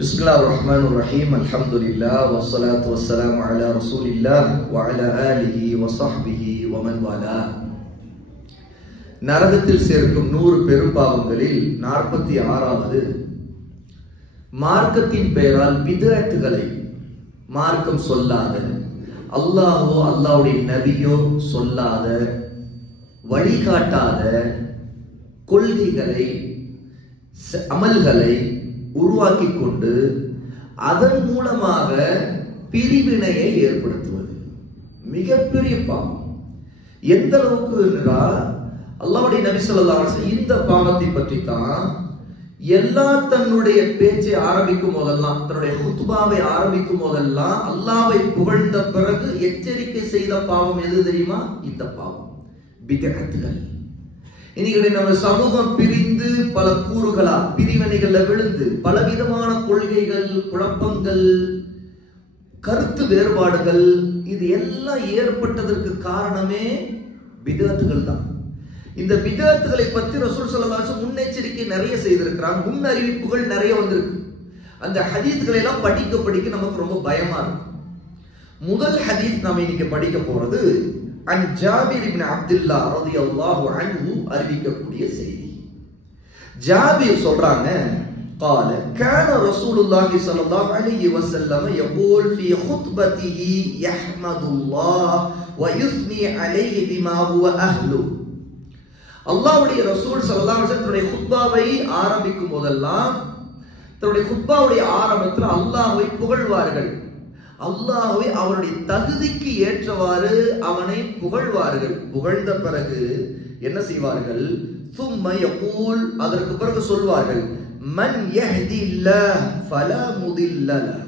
Bismillahirrahmanirrahim. Alhamdulillah wassalatu wassalamu ala Rasulillah wa ala alihi wa sahbihi wa man wala. நரகத்தில் சேர்க்கும் 100 பெரும்பாவங்களில் 46வது மார்க்கத்தின் பெயரால் பிதஅத்துகளை மார்க்கம் சொல்லாத, அல்லாஹோ அல்லாஹ்வுடைய நபியோ சொல்லாத, வழிகாட்டாத கொள்கைகளை அமல்களை உருவாக்கி கொண்டு அதன் மூலமாக பிரிவினையை ஏற்படுத்துவது மிகப்பெரிய பாவம். எந்த அளவுக்கு என்றால் அல்லாஹ்வுடைய நபி ஸல்லல்லாஹு அலைஹி வஸல்லம் இந்த பாவத்தை பற்றி தான் எல்லா தன்னுடைய பேச்சை ஆரம்பிக்கும் போதெல்லாம், தன்னுடைய குத்பாவை ஆரம்பிக்கும் போதெல்லாம் அல்லாஹ்வை புகழ்ந்த பிறகு எச்சரிக்கை செய்த பாவம் எது தெரியுமா? இந்த பாவம், பிதஅத்துகள். இன்னைக்கு நம்ம சமூகம் பிரிந்து பல கூறுகளா பிரிவினைகள்ல விழுந்து பலவிதமான கொள்கைகள், குழப்பங்கள், கருத்து வேறுபாடுகள், இது எல்லாம் ஏற்பட்டதற்கு காரணமே பிதஅத்துகள் தான். இந்த பிதஅத்துகளை பற்றி ரசூல் ஸல்லல்லாஹு அலைஹி வஸல்லம் முன்னெச்சரிக்கை நிறைய செய்திருக்கிறாங்க, முன் அறிவிப்புகள் நிறைய வந்திருக்கு. அந்த ஹதீஸ்களை எல்லாம் படிக்க நமக்கு ரொம்ப பயமா இருக்கும். முதல் ஹதீஸ் நாம இன்னைக்கு படிக்க போறது அன் ஜாபிர் இப்னு அப்துல்லாஹ் ரலியல்லாஹு அன்ஹு அறிவிக்கக்கூடிய செய்தி. ஜாபிர் சொல்றாங்க, قال كان رسول الله صلى الله عليه وسلم يقول في خطبته يحمد الله ويثني عليه بما هو أهله. அல்லாஹ்வுடைய ரசூல் ஸல்லல்லாஹு அலைஹி வஸல்லம் தன்னுடைய குத்பாவை ஆரம்பிக்கும் போதெல்லாம் தன்னுடைய குத்பாவுடைய ஆரம்பத்தில் அல்லாஹ்வை புகழ்வார்கள். அல்லாஹ்வை அவருடைய தகுதிக்கு ஏற்றவாறு அவனை புகழ்வார்கள். புகழ்ந்த பிறகு என்ன செய்வார்கள்? ثم يقول, அதற்கு பிறகு சொல்வார்கள், மன் யஹ்தில்லாஹ் ஃபலா முதில்ல லஹ்.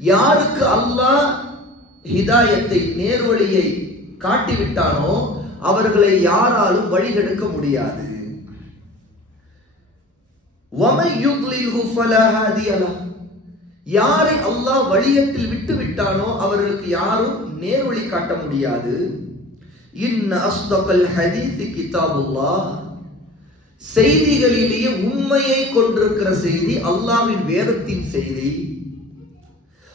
யாருக்கு அல்லாஹ் ஹிதாயத்தை, நேர்வழியை காட்டிவிட்டானோ அவர்களை யாராலும் வழிகெடுக்க முடியாது. வமன் யுத்லில்ஹு ஃபலா ஹாதிய லஹ். யாரை அல்லாஹ் வழியத்தில் விட்டு விட்டானோ அவர்களுக்கு யாரும் நேர்வழி காட்ட முடியாது. இன்ன அஸ்தகல் ஹதீஸ் கிதாபுல்லாஹ். செய்திகளிலேயே உண்மையை கொண்டிருக்கிற செய்தி அல்லாஹ்வின் வேதத்தின் செய்தி.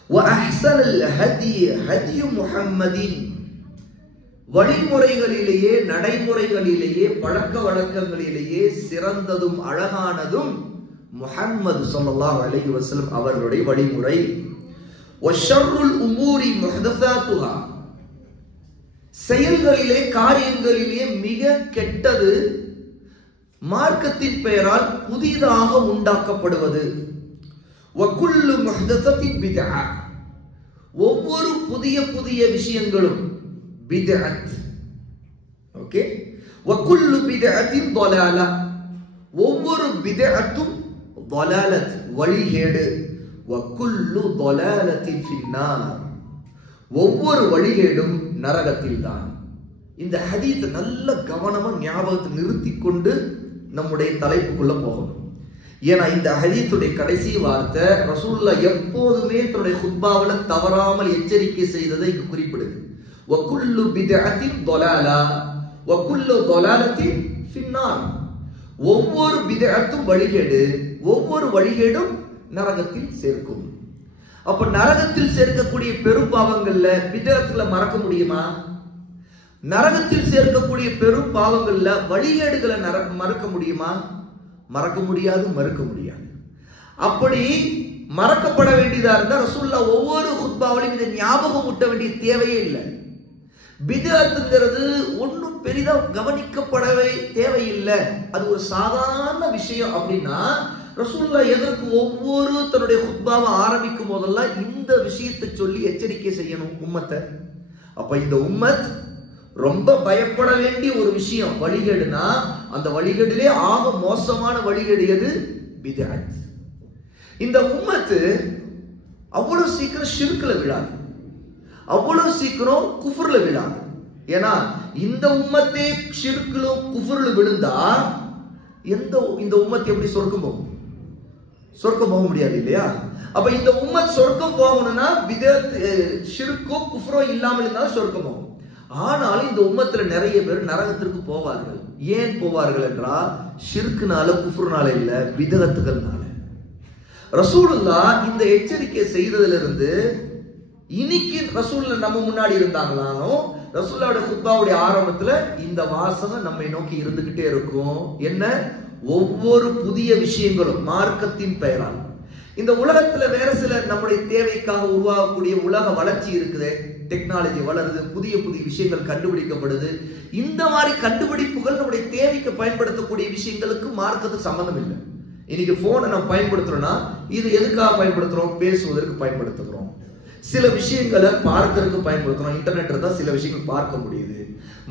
வ அஹ்ஸனல் ஹதி ஹதி முஹம்மதின். வழிமுறைகளிலேயே, நடைமுறைகளிலேயே, பழக்க வழக்கங்களிலேயே சிறந்ததும் அழகானதும் முஹம்மது ஸல்லல்லாஹு அலைஹி வஸல்லம் அவர்களுடைய வழிமுறை. வஷர்ருல் உமூரி முஹ்தஸாத்துஹா. செயல்களிலே, காரியங்களிலே மிக கெட்டது மார்க்கத்தின் பெயரால் புதிதாக உண்டாக்கப்படுவது. வகுல்லு முஹ்தஸத்தின் பித்ஆ. ஒவ்வொரு புதிய விஷயங்களும் பித்அத். ஓகே. வகுல்லு பித்அத்தின் ضلاலா. ஒவ்வொரு பித்அத்தும் ضلالத், வழிகேடு. வகுல்லு ضلالத்தின் ஃபின்னார். ஒவ்வொரு வழிகேடும் நரகத்தில் தான். இந்த ஹதீஸ் நல்ல கவனமா ஞாபகத்தை நிறுத்தி கொண்டு நம்முடைய தலைப்புக்குள்ள போகணும். ஏன்னா இந்த ஹதீஸுடைய கடைசி வார்த்தை ரசூலுல்லாஹ் எப்போதுமே தன்னுடைய குத்பாவுல தவறாமல் எச்சரிக்கை செய்ததை இங்கு குறிப்பிடுது. வகுல்லு பித்அத்தின் ضلالா வகுல்லு ضلالத்தின் ஃபின்னார். ஒவ்வொரு பிதஅத்தும் வழிகேடு, ஒவ்வொரு வழிகேடும் நரகத்தில் சேர்க்கும். அப்ப நரகத்தில் சேர்க்கக்கூடிய பெரும் பாவங்கள்ல பிதஅத்துல மறக்க முடியுமா? நரகத்தில் சேர்க்கக்கூடிய பெரும் பாவங்கள்ல வழிகேடுகளை மறக்க முடியுமா? மறக்க முடியாது, மறுக்க முடியாது. அப்படி மறக்கப்பட வேண்டியதா இருந்தா ரசூலுல்லாஹ் ஒவ்வொரு குத்பாவிலும் இதை ஞாபகம் ஊட்ட வேண்டிய தேவையே இல்லை. பிதஅத்துங்கிறது ஒன்னும் பெரிதா கவனிக்கப்படவே தேவையில்லை, அது ஒரு சாதாரண விஷயம். அப்படின்னா ரசூலுல்லாஹ் எதற்கு ஒவ்வொரு தன்னுடைய குத்பாவை ஆரம்பிக்கும் போதெல்லாம் இந்த விஷயத்தை சொல்லி எச்சரிக்கை செய்யணும் உம்மத்தை? அப்ப இந்த உம்மத் ரொம்ப பயப்பட வேண்டிய ஒரு விஷயம் வழிகேடுனா, அந்த வழிகேடிலே ஆக மோசமான வழிகேடு எது? பிதஅத். இந்த உம்மத்து அவ்வளவு சீக்கிரம் ஷிர்க்ல விழாது, அவ்வளவு சீக்கிரம் குஃப்ர்ல விழாது. ஏன்னா இந்த உம்மத்தே ஷிர்க்லும் குஃப்ர்ல விழுந்தா இந்த உம்மத் எப்படி சொர்க்கம் போகும்? சொர்க்கம் போக முடியாது இல்லையா? அப்ப இந்த உம்மத் சொர்க்கம் போகணும்னா பிதஅத், ஷிர்க்கோ குஃப்ரோ இல்லாமல் இருந்தாலும் சொர்க்கம் போகும். ஆனால் இந்த உம்மத்துல நிறைய பேர் நரகத்திற்கு போவார்கள். ஏன் போவார்கள் என்றால் ஷிர்க்னால, குஃப்ர்னால இல்ல, பிதஅத்துகள்னால. ரசூலுல்லாஹ் இந்த எச்சரிக்கை செய்ததிலிருந்து இன்னைக்கு ரசூலுல்லாஹ் நம்ம முன்னாடி இருந்தாங்களானோ ரசூலுல்லாஹ்வுடைய குத்பாவுடைய ஆரம்பத்துல இந்த வாசகம் நம்மை நோக்கி இருந்துகிட்டே இருக்கும். என்ன? ஒவ்வொரு புதிய விஷயங்களும் மார்க்கத்தின் பெயரால். இந்த உலகத்துல வேற சில நம்முடைய தேவைக்காக உருவாகக்கூடிய உலக வளர்ச்சி இருக்குது, டெக்னாலஜி வளருது, புதிய புதிய விஷயங்கள் கண்டுபிடிக்கப்படுது. இந்த மாதிரி கண்டுபிடிப்புகள் நம்முடைய தேவைக்கு பயன்படுத்தக்கூடிய விஷயங்களுக்கு மார்க்கத்துக்கு சம்பந்தம் இல்லை. இன்னைக்கு போனை நம்ம பயன்படுத்துறோம்னா இது எதுக்காக பயன்படுத்துறோம்? பேசுவதற்கு பயன்படுத்துகிறோம். சில விஷயங்களை பார்க்கறதுக்கு பயன்படுத்துறோம். இன்டர்நெட் தான் சில விஷயங்கள் பார்க்க முடியுது.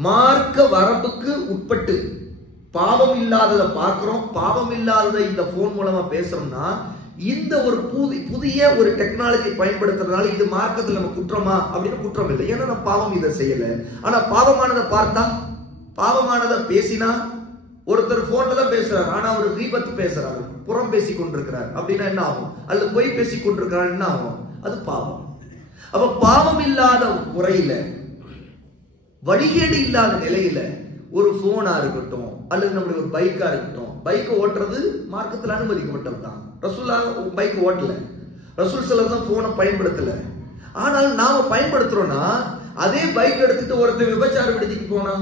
மார்க்க வரம்புக்கு உட்பட்டு பாவம் இல்லாததை பார்க்கிறோம், பாவம் இல்லாததை இந்த போன் மூலமா பேசுறோம்னா இந்த ஒரு புதிய ஒரு டெக்னாலஜி பயன்படுத்துறதுனால இது மார்க்கத்தில் நம்ம குற்றமா அப்படின்னு குற்றம் இல்லை. ஏன்னா நம்ம பாவம் இதை செய்யல. ஆனா பாவமானதை பார்த்தா, பாவமானதை பேசினா, ஒருத்தர் போன்ல தான் பேசுறாரு ஆனா அவர் கீபத் பேசுறாரு, புறம் பேசி கொண்டிருக்கிறார் அப்படின்னா என்ன ஆகும்? அல்லது பொய் பேசி கொண்டிருக்கிறார் என்ன ஆகும்? அது பாவம். அப்ப பாவம் இல்லாத முறையில, வழிகேடு இல்லாத நிலையில ஒரு போனா இருக்கட்டும் அல்லது நம்முடைய ஒரு பைக்கா இருக்கட்டும், பைக்கை ஓட்டுறது மார்க்கத்தில் அனுமதிக்கப்பட்டது தான். ரசூலுல்லாஹ் பைக் ஓட்டல, ரசூல் ஸல்லல்லாஹு அலைஹி வஸல்லம் போனை பயன்படுத்தல. ஆனால் நாம பயன்படுத்துறோம்னா அதே பைக் எடுத்துட்டு ஒருத்தர் விபச்சார விடுதிக்கு போனா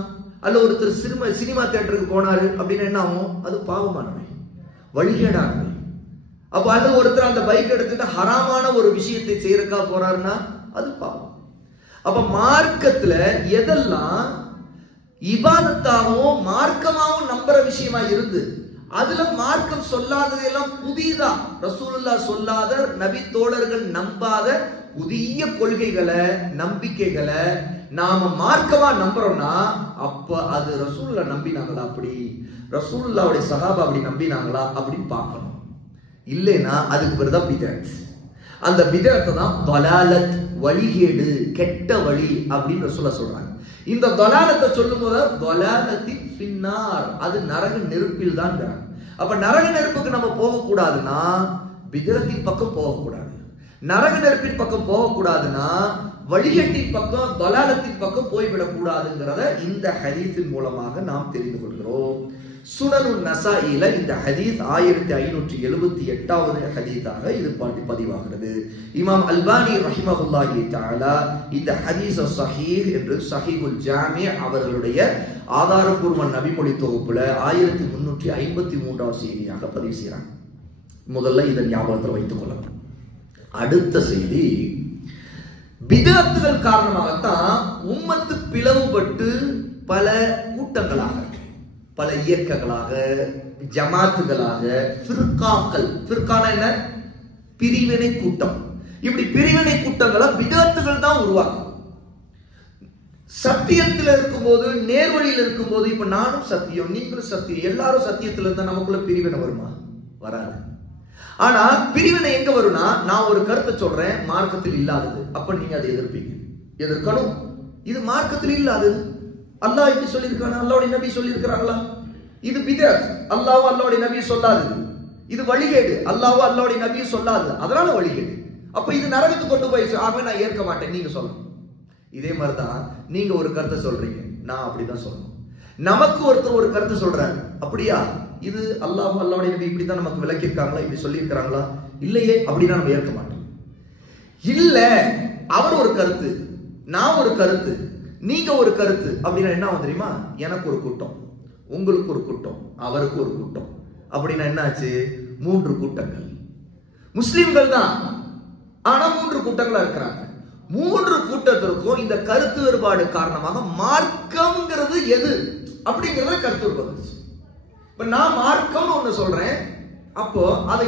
அல்ல ஒருத்தர் சினிமா தியேட்டருக்கு போனாரு அப்படின்னா என்ன ஆகும்? அது பாவமானவை, வழிகேடானவை. அப்ப அது ஒருத்தர் அந்த பைக் எடுத்துட்டு ஹராமான ஒரு விஷயத்தை செய்யறக்கா போறாருன்னா அது பாவம். அப்ப மார்க்கத்துல எதெல்லாம் இபாதத்தாகவும் மார்க்கமாகவும் நம்புற விஷயமா இருந்து அதுல மார்க்கம் சொல்லாததெல்லாம் புதிதா ரசூலுல்லாஹ் சொல்லாத, நபி தோழர்கள் நம்பாத புதிய கொள்கைகளை, நம்பிக்கைகளை நாம மார்க்கமா நம்புறோம்னா அப்ப அது ரசூலுல்லாஹ் நம்பினாங்களா, அப்படி ரசூலுல்லாஹ்வுடைய சஹாபா அப்படி நம்பினாங்களா அப்படின்னு பார்க்கணும். இல்லைன்னா அதுக்கு பேர் தான் பிதஅத். அந்த பிதஅத்தை தான் தலாலத், வழிகேடு, கெட்ட வழி அப்படின்னு ரசூலுல்லாஹ் சொல்றாங்க. இந்த தலாலத்தை சொல்லும் போது தலாலத்தின் பின்னார், அது நரக நெருப்பில் தான். அப்ப நரக நெருப்புக்கு நம்ம போகக்கூடாதுன்னா பிதஅத்தின் பக்கம் போகக்கூடாது, நரக நெருப்பின் பக்கம் போகக்கூடாதுன்னா வழிகட்டின் பக்கம், தலாலத்தின் பக்கம் போய்விடக் கூடாதுங்கிறத இந்த ஹதீஸின் மூலமாக நாம் தெரிந்து கொள்கிறோம். சுனனுன் நசாயில இந்த ஹதீஸ் 1578வது ஹதீஸாக இது பதிவாகிறது. இமாம் அல்பானி ரஹிமஹுல்லாஹி தஆலா இந்த ஹதீஸ் ஸஹீஹ் என்று ஸஹீஹுல் ஜாமி அவர்களுடைய ஆதாரபூர்வ நபிமொழி தொகுப்புல 1353வது செய்தியாக பதிவு செய்றாங்க. முதல்ல இதை ஞாபகத்தில் வைத்துக் கொள்ளணும். அடுத்த செய்தி, பிதஅத்துகள் காரணமாகத்தான் உம்மத்து பிளவுபட்டு பல கூட்டங்களாக, பல இயக்கங்களாக, ஜமாத்துகளாக, ஃபிர்காக்கள், ஃபிர்கானா என்ன? பிரிவினை கூட்டம். இப்படி பிரிவினை கூட்டங்களை பிதஅத்துகள் தான் உருவாக்கும். சத்தியத்தில் இருக்கும்போது, நேர்வழியில் இருக்கும்போது, இப்ப நானும் சத்தியம், நீங்களும் சத்தியம், எல்லாரும் சத்தியத்தில் இருந்தா நமக்குள்ள பிரிவினை வருமா? வராது. ஆனா பிரிவினை எங்க வரும்னா, நான் ஒரு கருத்தை சொல்றேன் மார்க்கத்தில் இல்லாதது, அப்ப நீங்க அதை எதிர்ப்பீங்க, எதிர்க்கணும். இது மார்க்கத்தில் இல்லாதது, அல்லாஹ் இப்படி சொல்லியிருக்கானா, அல்லாஹ்வுடைய நபி சொல்லியிருக்கிறாங்களா? இது பிதஅத், அல்லாஹ் அல்லாஹ்வுடைய நபி சொல்லாது. இது வழிகேடு, அல்லாஹ் அல்லாஹ்வுடைய நபி சொல்லாது, அதனால வழிகேடு. அப்ப இது நரகத்துக்கு கொண்டு போயிடுச்சு, ஆக நான் ஏற்க மாட்டேன் நீங்க சொல்லணும். இதே மாதிரிதான் நீங்க ஒரு கருத்தை சொல்றீங்க, நான் அப்படிதான் சொல்லணும். நமக்கு ஒருத்தர் ஒரு கருத்தை சொல்றாரு, அப்படியா இது அல்லாஹ் அல்லாஹ்வுடைய நபி இப்படிதான் நமக்கு விளக்கியிருக்காங்களா, இப்படி சொல்லி இருக்கிறாங்களா? இல்லையே, அப்படின்னா நம்ம ஏற்க மாட்டோம். இல்ல அவர் ஒரு கருத்து, நான் ஒரு கருத்து, நீங்க ஒரு கருத்து அப்படின்னா என்ன ஆகும் தெரியுமா? எனக்கு ஒரு கூட்டம், உங்களுக்கு ஒரு கூட்டம், அவருக்கு ஒரு கூட்டம், அப்படின்னா என்ன ஆச்சு? 3 கூட்டங்கள். முஸ்லிம்கள் தான், ஆனா 3 கூட்டங்களா இருக்கிறாங்க. 3 கூட்டத்திற்கும் இந்த கருத்து வேறுபாடு காரணமாக மார்க்கம்ங்கிறது எது அப்படிங்கறத கருத்து வேறுபாடு. இப்ப நான் மார்க்கம் ஒண்ணு சொல்றேன், அப்போ அதை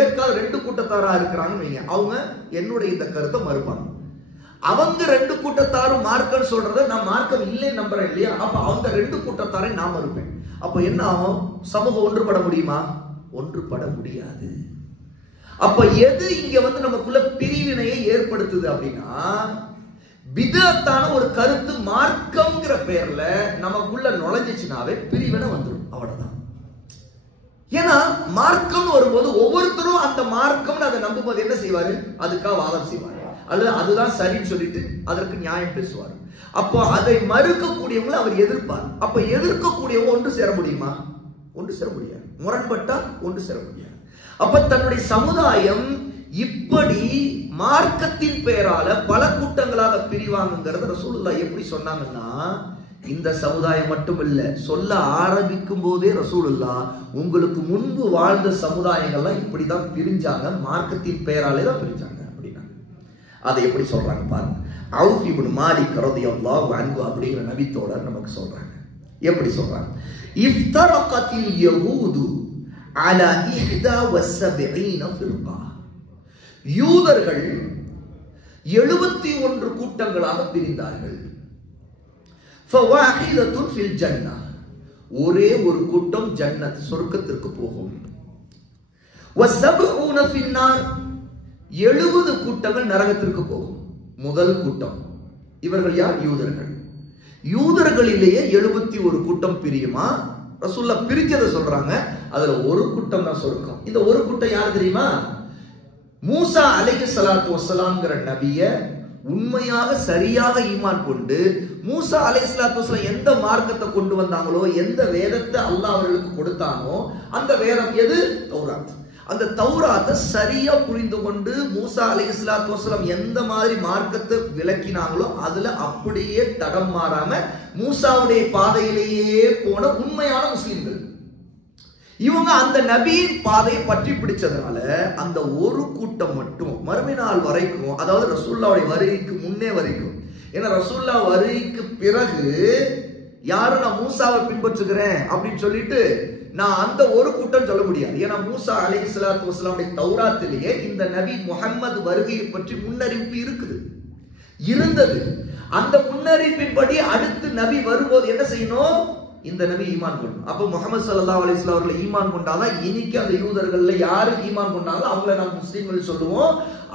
ஏற்காத 2 கூட்டத்தாரா இருக்கிறாங்கன்னு வைங்க, அவங்க என்னுடைய இந்த கருத்தை மறுப்பாங்க. அவங்க 2 கூட்டத்தாரும் மார்க்கம் சொல்றத நான் மார்க்கம் இல்லைன்னு நம்புறேன் இல்லையா? அப்ப அவங்க 2 கூட்டத்தாரை நான் மறுப்பேன். அப்ப என்ன ஆகும்? சமூகம் ஒன்றுபட முடியுமா? ஒன்றுபட முடியாது. அப்ப எது இங்க நமக்குள்ள பிரிவினையை ஏற்படுத்துது அப்படின்னா, பிதஅத்தான ஒரு கருத்து மார்க்கம்ங்கிற பெயர்ல நமக்குள்ள நுழைஞ்சிச்சுனாவே பிரிவினை வந்துடும், அவ்வளவுதான். ஏன்னா மார்க்கம் வரும்போது ஒவ்வொருத்தரும் அந்த மார்க்கம் அதை நம்பும்போது என்ன செய்வாரு? அதுக்காக வாதம் செய்வாரு, அல்லது அதுதான் சரின்னு சொல்லிட்டு அதற்கு நியாயம் பேசுவார். அப்போ அதை மறுக்கக்கூடியவங்களை அவர் எதிர்ப்பார். அப்ப எதிர்க்கக்கூடியவங்க ஒன்று சேர முடியுமா? ஒன்று சேர முடியாது. முரண்பட்டா ஒன்று சேர முடியாது. அப்ப தன்னுடைய சமுதாயம் இப்படி மார்க்கத்தின் பெயரால பல கூட்டங்களாக பிரிவாங்கிறத ரசூலுல்லாஹ் எப்படி சொன்னாங்கன்னா, இந்த சமுதாயம் மட்டும் இல்ல, சொல்ல ஆரம்பிக்கும் போதே ரசூலுல்லாஹ் உங்களுக்கு முன்பு வாழ்ந்த சமுதாயங்கள்லாம் இப்படிதான் பிரிஞ்சாங்க, மார்க்கத்தின் பெயராலே தான் பிரிஞ்சாங்க அப்படின்னா. அதை எப்படி சொல்றாங்க பாருங்க. அவுஃப் இப்னு மாலிக் ரலியல்லாஹு அன்ஹு அப்படிங்கிற நபித்தோடர் நமக்கு சொல்றாங்க. எப்படி சொல்றாங்க? இஃப்தரகத்தில் யஹூது அலா 71 ஃபிர்கா. யூதர்கள் 71 கூட்டங்களாக பிரிந்தார்கள். ஃபவாஹிதத்துன் ஃபில் ஜன்னah, ஒரே ஒரு கூட்டம் ஜன்னத் சொர்க்கத்திற்கு போகும். வஸபூன ஃபின் நார், 70 கூட்டங்கள் நரகத்திற்கு போகும். முதல் கூட்டம் இவர்கள் யார்? யூதர்கள். யூதர்களிலேயே 71 கூட்டம் பிரியுமா? ரசூலுல்லாஹ் பிரிச்சதை சொல்றாங்க. அதுல ஒரு கூட்டம் தான் சொர்க்கம். இந்த ஒரு கூட்டம் யார் தெரியுமா? மூசா அலைஹிஸ்ஸலாத்து வஸ்ஸலாம்ங்கற நபிய உண்மையாக சரியாக ஈமான் கொண்டு மூசா அலைஹிஸ்ஸலாத்து வஸ்ஸலாம் எந்த மார்க்கத்தை கொண்டு வந்தாங்களோ, எந்த வேதத்தை அல்லாஹ் அவர்களுக்கு கொடுத்தானோ, அந்த வேதம் எது? தௌராத். அந்த தௌராத்தை சரியா புரிந்து கொண்டு மூசா அலைஹிஸ்ஸலாத்து வஸ்ஸலாம் எந்த மாதிரி மார்க்கத்தை விளக்கினாங்களோ அதுல அப்படியே தடம் மாறாம மூசாவுடைய பாதையிலேயே போன உண்மையான முஸ்லிம்கள். இவங்க அந்த நபியின் பாதையை பற்றி பிடிச்சதுனால அந்த ஒரு கூட்டம் மட்டும் மறுமை நாள் வரைக்கும், அதாவது ரசூலுல்லாஹ்வுடைய வருகைக்கு முன்னே வரைக்கும், ஏன்னா ரசூலுல்லாஹ் வருகைக்கு பிறகு யாரும் நான் மூசாவை பின்பற்றுகிறேன் அப்படின்னு சொல்லிட்டு நான் அந்த ஒரு கூட்டம் சொல்ல முடியாது. ஏன்னா மூசா அலைஹிஸ்ஸலாத்து வஸ்ஸலாமுடைய தௌராத்திலேயே இந்த நபி முஹம்மது வருகையை பற்றி முன்னறிவிப்பு இருந்தது. அந்த முன்னறிவிப்பின்படி அடுத்து நபி வரும்போது என்ன செய்யணும்? இந்த நபி ஈமான் கொள்ளணும். அப்ப முஹம்மது ஸல்லல்லாஹு அலைஹி வஸல்லம் அவர்களை ஈமான் கொண்டாதான் இன்னைக்கு அந்த யூதர்கள்ல யாரு ஈமான் கொண்டாங்களோ அவங்கள நாம் முஸ்லிம்கள் சொல்லுவோம்.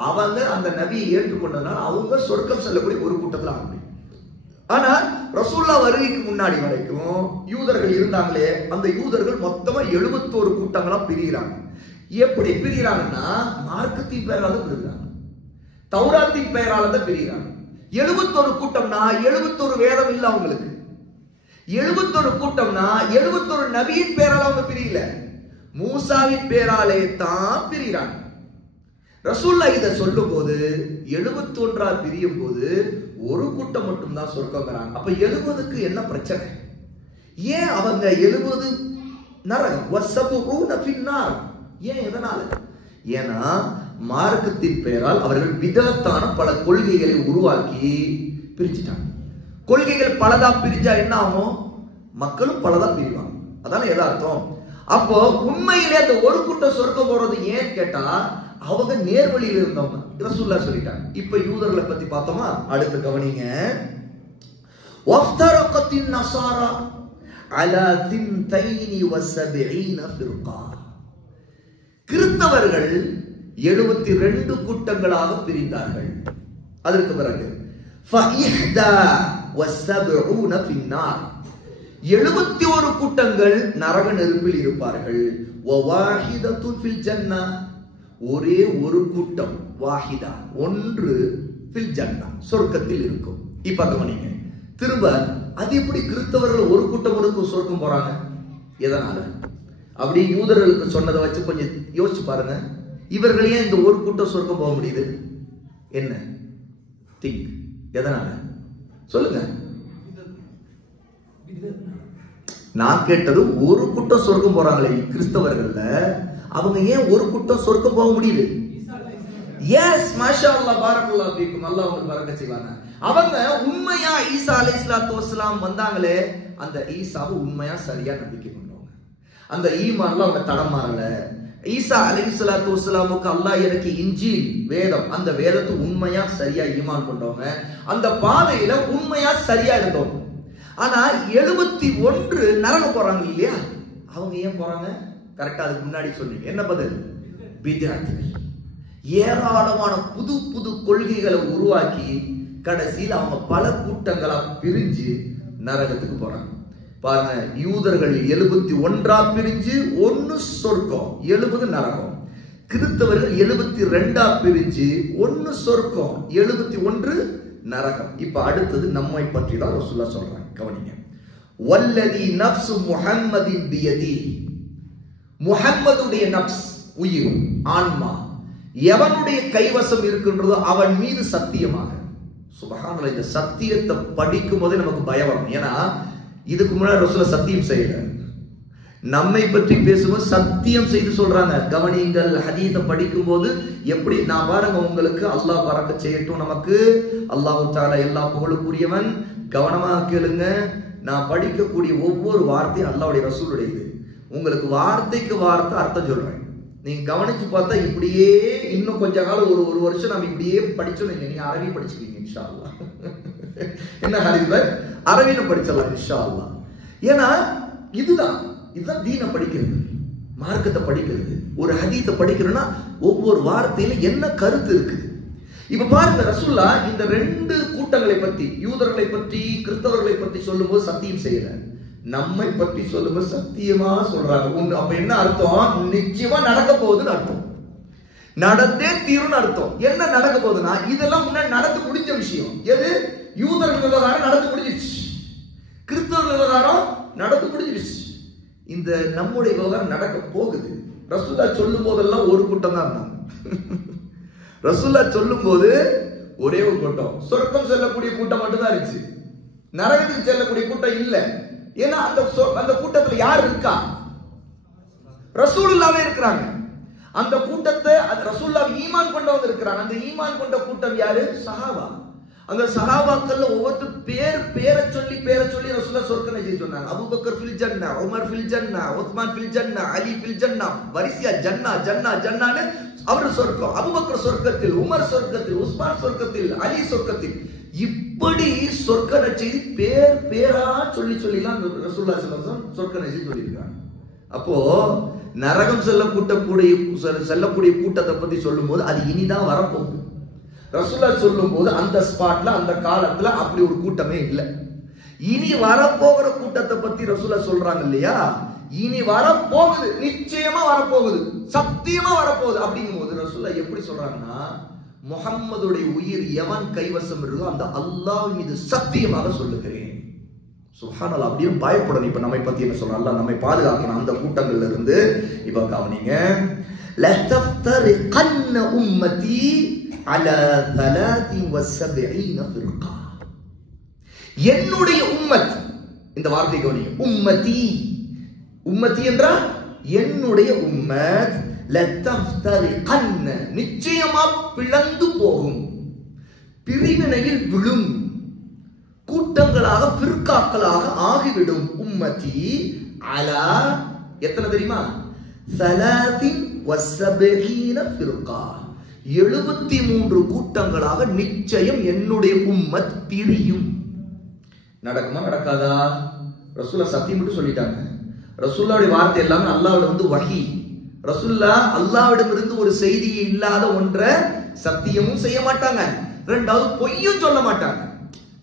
அவங்க அந்த நபியை ஏற்றுக்கொண்டதுனால அவங்க சொர்க்கம் செல்லக்கூடிய ஒரு கூட்டத்தில் ஆக முடியும். ஆனா ரசூலுல்லாஹ் வருகைக்கு முன்னாடி வரைக்கும் யூதர்கள் இருந்தாங்களே, அந்த யூதர்கள் மொத்தமா 71 கூட்டங்களா பிரிகிறாங்க. எப்படி பிரிகிறாங்கன்னா, மார்க்கத்தின் பெயரால தான் பிரிகிறாங்க, தௌராத்தின் பெயரால தான் பிரிகிறாங்க. 71 கூட்டம்னா 71 வேதம் இல்ல அவங்களுக்கு. 71 கூட்டம்னா 71 நபியின் பேரால அவங்க பிரியல, மூசாவின் பேராலே தான் பிரிகிறாங்க. ரசூலுல்லாஹ் இத சொல்லும் போது 71 பிரியும் போது ஒரு கூட்டம் மட்டும் தான் சொர்க்கம்ங்கறாங்க. அப்ப 70க்கு என்ன பிரச்சனை? ஏன் அவங்க 70 நரகம்? வஸபூன ஃபின் நார். ஏன்? எதனால? ஏன்னா மார்க்கத்தின் பெயரால் அவர்கள் விதத்தான பல கொள்கைகளை உருவாக்கி பிரிச்சுட்டாங்க. கொள்கைகள் பலதா பிரிஞ்சா என்ன ஆகும்? மக்களும் பலதா பிரிவாங்க. அதான யதார்த்தம். அப்போ உண்மையிலே அந்த ஒரு கூட்டம் சொர்க்கம் போறது ஏன் கேட்டா அவங்க நேர்வழியில் இருந்தவங்க. ரசூலுல்லாஹ் சொல்லிட்டாங்க. இப்ப யூதர்களை பத்தி பார்த்தோமா? அடுத்து கவனிங்க. வஃப்தரகத்தின் நஸாரா அலா 72 ஃபிர்கா. கிறிஸ்தவர்கள் 72 கூட்டங்களாக பிரிந்தார்கள். அதற்கு பிறகு ஃபஇஹ்தா வஸபூன ஃபின் நார், 71 கூட்டங்கள் நரக நெருப்பில் இருப்பார்கள். வவாஹிதத்து ஃபில் ஜன்னah, ஒரே ஒரு கூட்டம், வாஹிதா, ஒன்று, ஃபில் ஜன்னah, சொர்க்கத்தில் இருக்கும். இப்ப கவனிங்க. திரும்ப அது எப்படி கிறிஸ்தவர்கள் ஒரு கூட்டம் மட்டும் சொர்க்கம் போறாங்க? எதனால? அப்படி யூதர்களுக்கு சொன்னதை வச்சு கொஞ்சம் யோசிச்சு பாருங்க. இவர்கள் ஏன் இந்த ஒரு கூட்டம் சொர்க்கம் போக முடியுது? என்ன திங்க்? எதனால சொல்லுங்க. நான் கேட்டது ஒரு கூட்டம் சொர்க்கம் போறாங்களே கிறிஸ்தவர்கள்ல, அவங்க ஏன் ஒரு கூட்டம் சொர்க்கம் போக முடியுது? எஸ், மாஷா அல்லாஹ், பாரக்கல்லாஹு ஃபீக்கும், அல்லாஹ் உங்களுக்கு பரக்கத் செய்வாங்க. அவங்க உண்மையா ஈசா அலைஹிஸ்ஸலாத்து வஸ்ஸலாம் வந்தாங்களே, அந்த ஈசாவை உண்மையா சரியா நம்பிக்கை கொண்டவங்க. அந்த ஈமான்ல அவங்க தடம் மாறல. ஈசா அலைஹிஸ்ஸலாத்து வஸ்ஸலாமுக்கு அல்லாஹ் எனக்கு இன்ஜீல் வேதம், அந்த வேதத்தை உண்மையா சரியா ஈமான் கொண்டவங்க, அந்த பாதையில உண்மையா சரியா இருந்தவங்க. ஆனா 71 நரகம் போறாங்க இல்லையா? அவங்க ஏன் போறாங்க? கரெக்டா அதுக்கு முன்னாடி சொன்னீங்க. என்ன பதில்? பித்அத். ஏராளமான புது புது கொள்கைகளை உருவாக்கி கடைசியில் அவங்க பல கூட்டங்களா பிரிஞ்சு நரகத்துக்கு போறாங்க. பாருங்க, யூதர்கள் 71 பிரிஞ்சு 1 சொர்க்கம், 70 நரகம். கிறிஸ்தவர்கள் 72 பிரிஞ்சு 1 சொர்க்கம், 71 நரகம். இப்ப அடுத்தது நம்மை பற்றி தான் ரசூலுல்லாஹ் சொல்றாங்க. கவனிங்க. வல்லதி நஃப்சு முஹம்மதின் பியதி, முஹம்மதுடைய நஃப்ஸ், உயிர், ஆன்மா எவனுடைய கைவசம் இருக்கின்றதோ அவன் மீது சத்தியமாக. சுப்ஹானல்லாஹ், இந்த சத்தியத்தை படிக்கும் போதே நமக்கு பயம் வரும். ஏன்னா இதுக்கு முன்னாடி ரசூலுல்லாஹ் சத்தியம் செய்யல. நம்மை பற்றி பேசும்போது சத்தியம் செய்து சொல்றாங்க. கவனிங்கள், ஹதீஸை படிக்கும் போது எப்படி நான் பாருங்க, உங்களுக்கு அல்லாஹ் பரக்கத் செய்யட்டும். நமக்கு அல்லாஹ் தஆலா எல்லா புகழுக்குரியவன். கவனமாக கேளுங்க, நான் படிக்கக்கூடிய ஒவ்வொரு வார்த்தையும் அல்லாஹ்வுடைய ரசூலுடையது. உங்களுக்கு வார்த்தைக்கு வார்த்தை அர்த்தம் சொல்றேன். நீங்க கவனிச்சு பார்த்தா இப்படியே இன்னும் கொஞ்ச காலம் ஒரு வருஷம் நம்ம இப்படியே படிச்சோம். நீங்க அரபி படிச்சுக்கீங்க இன்ஷா அல்லாஹ். என்ன ஹதீஸ் அரபியில படிச்சிடலாம் இன்ஷா அல்லாஹ். ஏன்னா இதுதான் தீனை படிக்கிறது, மார்க்கத்தை படிக்கிறது. ஒரு ஹதீஸை படிக்கிறோம்னா ஒவ்வொரு வார்த்தையில என்ன கருத்து இருக்குது. இப்ப பாருங்க, ரசூலுல்லாஹ் இந்த ரெண்டு கூட்டங்களை பத்தி, யூதர்களை பற்றி கிறிஸ்தவர்களை பற்றி சொல்லும்போது சத்தியம் செய்யல. நம்மை பற்றி சொல்லும்போது சத்தியமா சொல்றாங்க. அப்ப என்ன அர்த்தம்? நிச்சயமா நடக்க போகுதுன்னு அர்த்தம். நடந்தே தீரும்னு அர்த்தம். என்ன நடக்க போகுதுன்னா, இதெல்லாம் முன்னாடி நடந்து முடிஞ்ச விஷயம். எது? யூதர்கள் விவகாரம் நடந்து முடிஞ்சிருச்சு, கிறிஸ்தவர்கள் விவகாரம் நடந்து முடிஞ்சிருச்சு. இந்த நம்முடைய விவகாரம் நடக்க போகுது. ரசூலுல்லாஹ் சொல்லும் போதெல்லாம் ஒரு கூட்டம் தான் இருந்தாங்க. ரசூலுல்லாஹ் சொல்லும் போது ஒரே ஒரு கூட்டம், சொர்க்கம் செல்லக்கூடிய கூட்டம் மட்டும்தான் இருந்துச்சு. நரகத்துக்கு செல்லக்கூடிய கூட்டம் இல்ல. ஏன்னா அந்த கூட்டத்துல யார் இருக்கா? ரசூலுல்லாஹ்வே இருக்கிறாங்க. அந்த கூட்டத்தை ரசூலுல்லாஹ் ஈமான் கொண்டவங்க இருக்கிறாங்க. அந்த ஈமான் கொண்ட கூட்டம் யாரு? சஹாபா. அந்த சஹாபாக்கள்ல ஒவ்வொரு பேரை சொல்லி ரசூலுல்லாஹ் சொர்க்கம் செய்து சொன்னாங்க. அபூபக்கர் ஃபில் ஜன்னா, உமர் ஃபில் ஜன்னா, உஸ்மான் ஃபில் ஜன்னா, அலி ஃபில் ஜன்னா, வரிசையா ஜன்னா ஜன்னா ஜன்னான்னு அவர் சொர்க்கம். அபூபக்கர் சொர்க்கத்தில், உமர் சொர்க்கத்தில், உஸ்மான் சொர்க்கத்தில், அலி சொர்க்கத்தில். இப்படி சொர்க்க செய்தி பேரா சொல்லிலாம் ரசூலுல்லாஹி ஸல்லல்லாஹு அலைஹி வஸல்லம் சொர்க்க செய்தி சொல்லியிருக்காங்க. அப்போ நரகம் செல்லக்கூடிய கூட்டத்தை பத்தி சொல்லும் போது அது இனிதான் வரப்போகுது. ரசூலுல்லாஹ் சொல்லும் போது அந்த ஸ்பாட்ல அந்த காலத்துல அப்படி ஒரு கூட்டமே இல்லை. இனி வரப்போகிற கூட்டத்தை பத்தி ரசூலுல்லாஹ் சொல்றாங்க இல்லையா? இனி வரப்போகுது, நிச்சயமா வரப்போகுது, சத்தியமா வரப்போகுது. அப்படிங்கும் போது ரசூலுல்லாஹ் எப்படி சொல்றாங்கன்னா, முஹம்மதுடைய உயிர் எவன் கைவசம் இருக்கோ அந்த அல்லாஹ் மீது சத்தியமாக சொல்லுகிறேன். சுப்ஹானல்லாஹ். அப்படியே பயப்படணும். இப்ப நம்மை பத்தி என்ன சொல்றான்? அல்லாஹ் நம்மை பாதுகாக்கணும் அந்த கூட்டங்கள்ல இருந்து. இப்ப கவனிங்க, லதஃப்தரிகன்ன உம்மதி அலா 73 ஃபிர்கா. என்னுடைய உம்மத், இந்த வார்த்தை கவனிங்க, உம்மதி. உம்மதி என்றால் என்னுடைய உம்மத். லதஃப்தரிகன்ன, நிச்சயமா பிளந்து போகும், பிரிவினையில் விழும், கூட்டங்களாக ஃபிர்காக்களாக ஆகிவிடும். உம்மதி அலா எத்தனை தெரியுமா? 73 ஃபிர்கா. 73 கூட்டங்களாக நிச்சயம் என்னுடைய உம்மத் பிரியும். நடக்குமா நடக்காதா? ரசூலுல்லாஹ் சத்தியம் மட்டும் சொல்லிட்டாங்க. ரசூலுல்லாஹ்வுடைய வார்த்தை எல்லாமே அல்லாஹ்விடம் வந்து வஹி. ரசூலுல்லாஹ் அல்லாஹ்விடம் இருந்து ஒரு செய்தி இல்லாத ஒன்றை சத்தியமும் செய்ய மாட்டாங்க, ரெண்டாவது பொய்யும் சொல்ல மாட்டாங்க.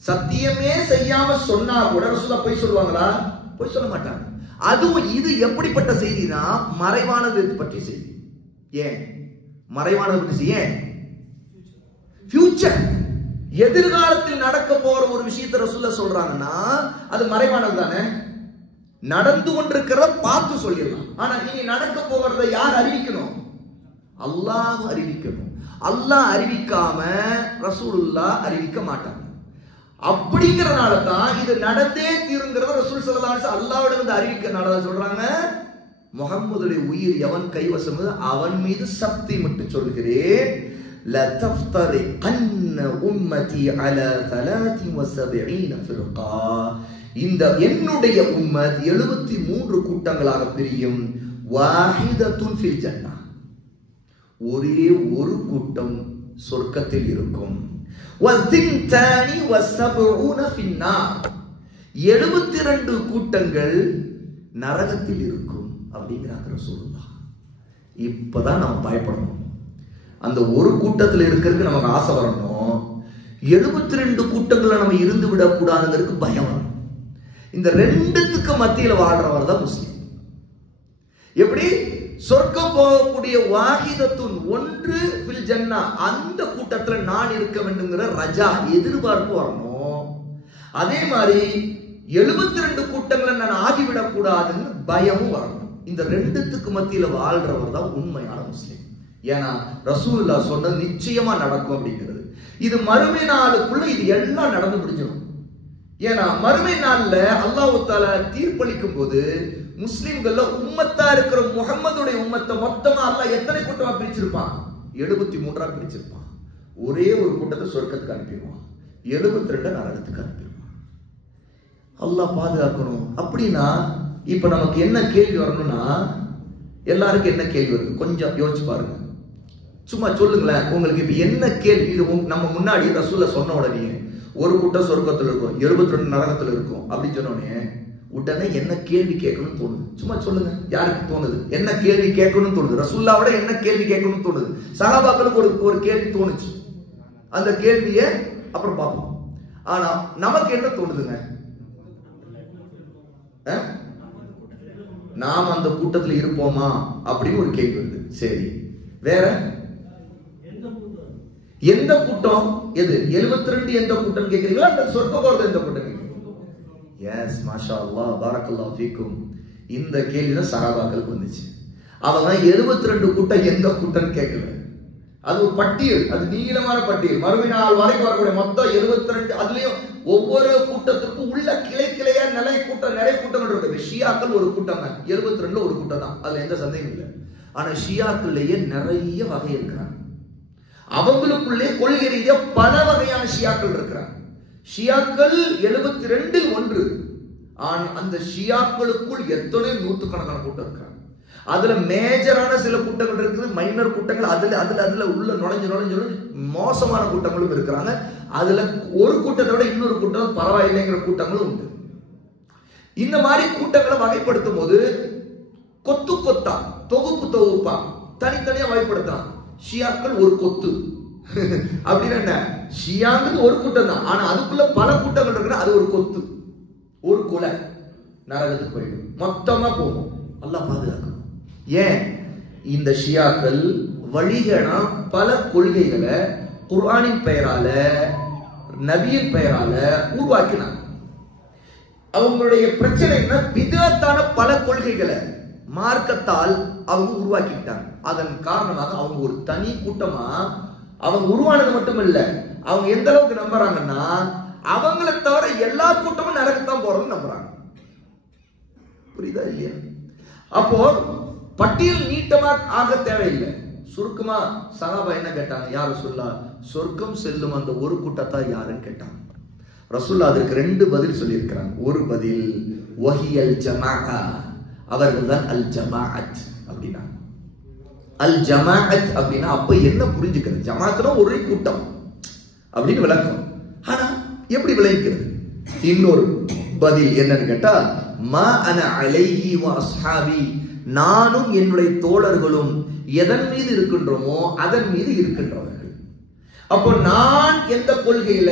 சத்தியமே செய்யாம சொன்னா கூட ரசூலுல்லாஹ் பொய் சொல்லுவாங்களா? பொய் சொல்ல மாட்டாங்க. அதுவும் இது எப்படிப்பட்ட செய்தினா, மறைவானது பற்றி செய்தி. ஏன் மறைவானது பற்றி? ஏன் ஃபியூச்சர், எதிர்காலத்தில் நடக்க போற ஒரு விஷயத்தை ரசூலுல்லாஹ் சொல்றாங்கன்னா அது மறைவானது தானே. நடந்து கொண்டிருக்கிறத பார்த்து சொல்லிடலாம். ஆனா இனி நடக்க போகிறத யார் அறிவிக்கணும்? அல்லாஹ் அறிவிக்கணும். அல்லாஹ் அறிவிக்காம ரசூலுல்லாஹ் அறிவிக்க மாட்டாங்க. அப்படிங்கறதுனால தான் இது நடந்தே தீருங்கிறத ரசூல் ஸல்லல்லாஹு அலைஹி வஸல்லம் அல்லாஹ்விடம் இருந்து அறிவிக்கிறனால தான் சொல்றாங்க, முஹம்மதுடைய உயிர் எவன் கைவசம் அவன் மீது சத்தியம் மட்டும் சொல்கிறேன். லதஃப்தரிகன்ன உம்மதி அலா 73 ஃபிர்கா. இந்த என்னுடைய உம்மத் 73 கூட்டங்களாக பிரியும். வாஹிதத்துன் ஃபில் ஜன்னah, ஒரே ஒரு கூட்டம் சொர்க்கத்தில் இருக்கும். வஸின்தானி வஸபஊன ஃபின் நார், 72 கூட்டங்கள் நரகத்தில் இருக்கும் அப்படிங்கிறாங்க ரசூலுல்லாஹ். இப்பதான் நம்ம பயப்படணும். அந்த ஒரு கூட்டத்தில் இருக்கிறதுக்கு நமக்கு ஆசை வரணும். 72 கூட்டங்களை நம்ம இருந்து விடக்கூடாதுங்கிறதுக்கு பயம் வரணும். இந்த ரெண்டுத்துக்கு மத்தியில வாழ்றவர் தான் முஸ்லிம். எப்படி? சொர்க்கம் போகக்கூடிய வாஹிதத்துன், ஒன்று ஃபில் ஜன்னா, அந்த கூட்டத்துல நான் இருக்க வேண்டும்ங்கிற ரஜா, எதிர்பார்ப்பு வரணும். அதே மாதிரி 72 கூட்டங்களை நான் ஆகிவிடக் கூடாதுன்னு பயமும் வரணும். இந்த ரெண்டுத்துக்கு மத்தியில வாழ்றவர் தான் உண்மையான முஸ்லிம். ஏன்னா ரசூலுல்லாஹ் சொன்னது நிச்சயமா நடக்கும் அப்படிங்கிறது. இது மறுமை நாளுக்குள்ள இது எல்லாம் நடந்து முடிஞ்சிடும். ஏன்னா மறுமை நாள்ல அல்லாஹ் தஆலா தீர்ப்பளிக்கும் போது முஸ்லிம்கள்ல உம்மத்தா இருக்கிற முஹம்மதுடைய உம்மத்தை மொத்தமா அல்லாஹ் எத்தனை கூட்டமா பிரிச்சிருப்பான்? 73 பிரிச்சிருப்பான். ஒரே ஒரு கூட்டத்தை சொர்க்கத்துக்கு அனுப்பிடுவான், 72 நரகத்துக்கு அனுப்பிடுவான். அல்லாஹ் பாதுகாக்கணும். அப்படின்னா இப்ப நமக்கு என்ன கேள்வி வரணும்னா, எல்லாருக்கும் என்ன கேள்வி வருது கொஞ்சம் யோசிச்சு பாருங்க. சும்மா சொல்லுங்களேன், உங்களுக்கு இப்ப என்ன கேள்வி? இது நம்ம முன்னாடி ரசூலுல்லாஹ் சொன்ன உடனே ஒரு கூட்டம் சொர்க்கத்துல இருக்கும், 72 நரகத்துல இருக்கும் அப்படின்னு சொன்ன உடனே என்ன கேள்வி கேட்கணும்னு தோணுது? சும்மா சொல்லுங்க, யாருக்கு தோணுது? என்ன கேள்வி கேட்கணும்னு தோணுது? ரசூலுல்லாஹ்வோட என்ன கேள்வி கேட்கணும்னு தோணுது? சஹாபாக்களுக்கு ஒரு கேள்வி தோணுச்சு, அந்த கேள்வியை அப்புறம் பார்ப்போம். ஆனா நமக்கு என்ன தோணுதுங்க? நாம அந்த கூட்டத்தில் இருப்போமா அப்படின்னு ஒரு கேள்வி வருது. சரி, வேற எந்த கூட்டம்? எது 72 எந்த கூட்டம் கேக்குறீங்களா? அந்த சொர்க்க போறது எந்த கூட்டம் கேக்குறீங்க? எஸ், மாஷா அல்லாஹ், பாரக்கல்லாஹு ஃபீக்கும். இந்த கேள்வி தான் சஹாபாக்களுக்கு வந்துச்சு. அவங்க 72 கூட்டம் எந்த கூட்டம் கேட்கல. அது ஒரு பட்டியல், அது நீளமான பட்டியல். மறுமை நாள் வரைக்கும் வரக்கூடிய மொத்தம் 72. அதுலயும் ஒவ்வொரு கூட்டத்துக்கும் உள்ள கிளை கிளையா நிறைய கூட்டங்கள் இருக்கு. ஷியாக்கள் ஒரு கூட்டம் தான், 72 ஒரு கூட்டம் தான், அதுல எந்த சந்தேகம் இல்லை. ஆனா ஷியாக்கள்லயே நிறைய வகை இருக்கிறாங்க. அவங்களுக்குள்ளே கொள்கை ரீதியா பல வகையான ஷியாக்கள் இருக்கிறாங்க. ஷியாக்கள் 72 ஒன்று. அந்த ஷியாக்களுக்குள் எத்தனை நூற்றுக்கணக்கான கூட்டம் இருக்கிறாங்க. அதுல மேஜரான சில கூட்டங்கள் இருக்குது, மைனர் கூட்டங்கள், அதுல உள்ள நுழைஞ்சு மோசமான கூட்டங்களும் இருக்கிறாங்க. அதுல ஒரு கூட்டத்தை விட இன்னொரு கூட்டம் பரவாயில்லைங்கிற கூட்டங்களும் உண்டு. இந்த மாதிரி கூட்டங்களை வகைப்படுத்தும் போது கொத்து கொத்தா, தொகுப்பா தனித்தனியா வகைப்படுத்தலாம். ஷியாக்கள் ஒரு கொத்து அப்படின்னு என்ன? ஷியாங்கிறது ஒரு கூட்டம் தான், ஆனா அதுக்குள்ள பல கூட்டங்கள் இருக்கிற, அது ஒரு கொத்து, ஒரு கொலை, நரகத்துக்கு போயிடும், மொத்தமா போகும். அல்லாஹ் பாதுகாக்கணும். ஏன்? இந்த ஷியாக்கள் வழிகனா பல கொள்கைகளை குர்ஆனின் பெயரால, நபியின் பெயரால உருவாக்கினாங்க. அவங்களுடைய பிரச்சனை என்ன? பிதத்தான பல கொள்கைகளை மார்க்கத்தால் அவங்க உருவாக்கிட்டாங்க. அதன் காரணமாக அவங்க ஒரு தனி கூட்டமா அவங்க உருவானது மட்டும் இல்ல, அவங்க எந்த அளவுக்கு நம்புறாங்கன்னா அவங்களை தவிர எல்லா கூட்டமும் நரகத்தான் போறதுன்னு நம்புறாங்க. புரியுதா இல்லையா? அப்போ பட்டியல் நீட்டமா ஆக தேவையில்லை. சுருக்கமா சஹாபா என்ன கேட்டாங்க? யார் ரசூலுல்லாஹ், சொர்க்கம் செல்லும் அந்த ஒரு கூட்டத்தா யாருன்னு கேட்டாங்க. ரசூலுல்லாஹ் அதற்கு 2 பதில் சொல்லியிருக்கிறாங்க. ஒரு பதில் வஹியல் ஜமாஅ, அவர்கள் தான் அல் ஜமாஅத் அப்படின்னா. அல் ஜமாஅத் அப்படின்னா அப்ப என்ன புரிஞ்சுக்கிறது? ஜமாஅத்னா ஒரே கூட்டம் அப்படின்னு விளக்கம். ஆனா எப்படி விளக்கிறது? இன்னொரு பதில் என்னன்னு கேட்டா, மா அன அலைஹி வ அஸ்ஹாபி, நானும் என்னுடைய தோழர்களும் எதன் மீது இருக்கின்றோமோ அதன் மீது இருக்கின்றவர்கள். அப்போ நான் எந்த கொள்கையில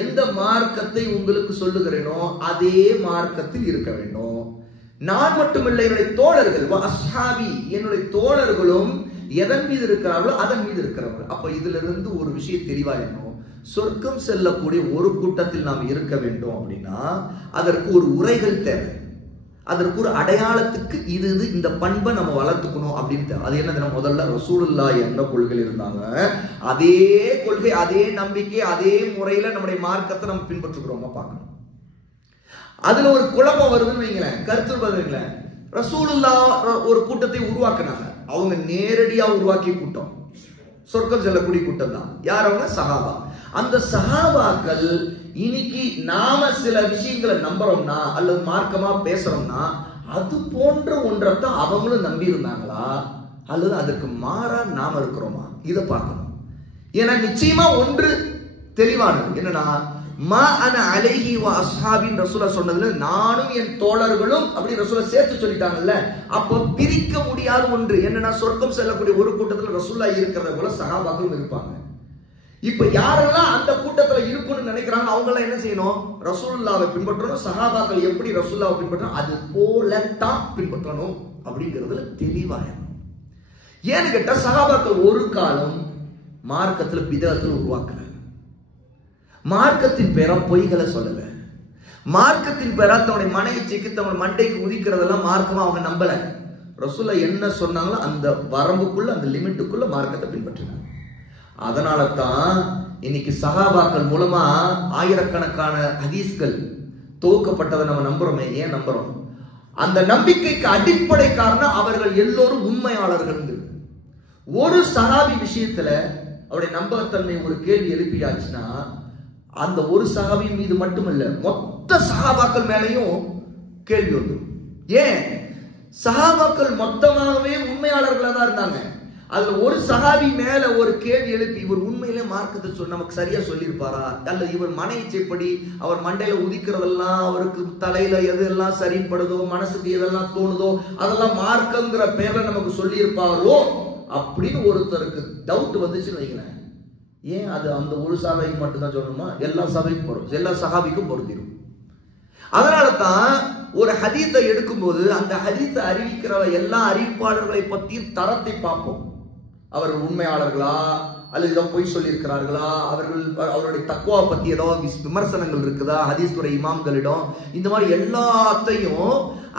எந்த மார்க்கத்தை உங்களுக்கு சொல்லுகிறேனோ அதே மார்க்கத்தில் இருக்க வேண்டும். நான் மட்டுமில்லை, என்னுடைய தோழர்கள், அஸ்ஹாபி, என்னுடைய தோழர்களும் எதன் மீது இருக்கிறார்களோ அதன் மீது இருக்கிறவர்கள். அப்ப இதுல இருந்து ஒரு விஷயம் தெளிவாயிடும். சொர்க்கம் செல்லக்கூடிய ஒரு கூட்டத்தில் நாம் இருக்க வேண்டும் அப்படின்னா அதற்கு ஒரு உரைகள் தேவை, அதற்கு ஒரு அடையாளத்துக்கு இது இந்த பண்பை நம்ம வளர்த்துக்கணும் அப்படின்னு. அது என்னது? முதல்ல ரசூலுல்லாஹ் என்ன கொள்கை இருந்தாங்க அதே கொள்கை, அதே நம்பிக்கை, அதே முறையில நம்முடைய மார்க்கத்தை நம்ம பின்பற்றுகிறோமா பார்க்கணும். அதுல ஒரு குழப்பம் வருதுன்னு வைங்களேன், கருத்து வருதுங்களேன். ரசூலுல்லாஹ் ஒரு கூட்டத்தை உருவாக்குனாங்க, அவங்க நேரடியா உருவாக்கிய கூட்டம், சொர்க்கம் செல்லக்கூடிய கூட்டம் தான். யார் அவங்க? சஹாபா. அந்த சஹாபாக்கள் இன்னைக்கு நாம சில விஷயங்களை நம்புறோம்னா அல்லது மார்க்கமா பேசுறோம்னா அது போன்ற ஒன்றைத்தான் அவங்களும் நம்பி இருந்தாங்களா அல்லது அதற்கு மாறா நாம இருக்கிறோமா? இதை பார்க்கணும். ஏன்னா நிச்சயமா ஒன்று தெளிவானது என்னன்னா, மா அன அலைஹி வ அஸ்ஹாபின் ரசூலுல்லாஹ் சொன்னதுல நானும் என் தோழர்களும் அப்படி ரசூலுல்லாஹ் சேர்த்து சொல்லிட்டாங்கல்ல. அப்போ பிரிக்க முடியாத ஒன்று என்னன்னா, சொர்க்கம் செல்லக்கூடிய ஒரு கூட்டத்துல ரசூலுல்லாஹ் இருக்கிறத போல சஹாபாக்களும் இருப்பாங்க. இப்ப யாரெல்லாம் அந்த கூட்டத்துல இருக்குன்னு நினைக்கிறாங்க அவங்க எல்லாம் என்ன செய்யணும்? ரசூலுல்லாஹ்வை பின்பற்றணும். சஹாபாக்கள் எப்படி ரசூலுல்லாஹ்வை பின்பற்றணும் அது போலத்தான் பின்பற்றணும் அப்படிங்கிறதுல தெளிவாயிரும். ஏன்னு கேட்டா சஹாபாக்கள் ஒரு காலம் மார்க்கத்துல பிதஅத்துல உருவாக்குறாங்க, மார்க்கத்தின் பேர பொய்களை சொல்லல, மார்க்கத்தின் பெறா தன்னுடைய மனைவிக்கு தன்னுடைய மண்டைக்கு உதிக்கிறதெல்லாம் மார்க்கமா அவங்க நம்பல. ரசூலுல்லாஹ் என்ன சொன்னாங்களோ அந்த வரம்புக்குள்ள, அந்த லிமிட்டுக்குள்ள மார்க்கத்தை பின்பற்றினாங்க. அதனால தான் இன்னைக்கு சஹாபாக்கள் மூலமா ஆயிரக்கணக்கான ஹதீஸ்கள் தொகுக்கப்பட்டதை நம்ம நம்புறோமே. ஏன் நம்புறோம்? அந்த நம்பிக்கைக்கு அடிப்படை காரணம் அவர்கள் எல்லோரும் உண்மையாளர்கள். ஒரு சஹாபி விஷயத்துல அவருடைய நம்பகத்தன்மை ஒரு கேள்வி எழுப்பியாச்சுன்னா அந்த ஒரு சஹாபி மீது மட்டுமல்ல, மொத்த சஹாபாக்கள் மேலையும் கேள்வி வந்துடும். ஏன்? சஹாபாக்கள் மொத்தமாகவே உண்மையாளர்களா தான் இருந்தாங்க. அதுல ஒரு சஹாபி மேல ஒரு கேள்வி எழுப்பி இவர் உண்மையிலே மார்க்கத்தை நமக்கு சரியா சொல்லியிருப்பாரா, அல்லது இவர் மன இச்சைப்படி அவர் மண்டையில உதிக்கிறதெல்லாம், அவருக்கு தலையில எதெல்லாம் சரிப்படுதோ, மனசுக்கு எதெல்லாம் தோணுதோ அதெல்லாம் மார்க்கம்ங்கிற பேர்ல நமக்கு சொல்லி இருப்பாரோ அப்படின்னு ஒருத்தருக்கு டவுட் வந்துச்சுன்னு வைக்கிறேன். ஏன் அது அந்த ஒரு சஹாபிக்கு மட்டும்தான் சொல்லணுமா? எல்லா சபைக்கும் பொருள், எல்லா சஹாபிக்கும் பொருந்திடும். அதனால தான் ஒரு ஹதீஸை எடுக்கும்போது அந்த ஹதீஸை அறிவிக்கிற எல்லா அறிவிப்பாளர்களை பற்றியும் தரத்தை பார்ப்போம். அவர்கள் உண்மையாளர்களா, அல்லது ஏதோ பொய் சொல்லி இருக்கிறார்களா, அவருடைய தக்வா பத்தி ஏதாவது விமர்சனங்கள் இருக்குதா ஹதீஸ் துறை இமாம்களிடம், இந்த மாதிரி எல்லாத்தையும்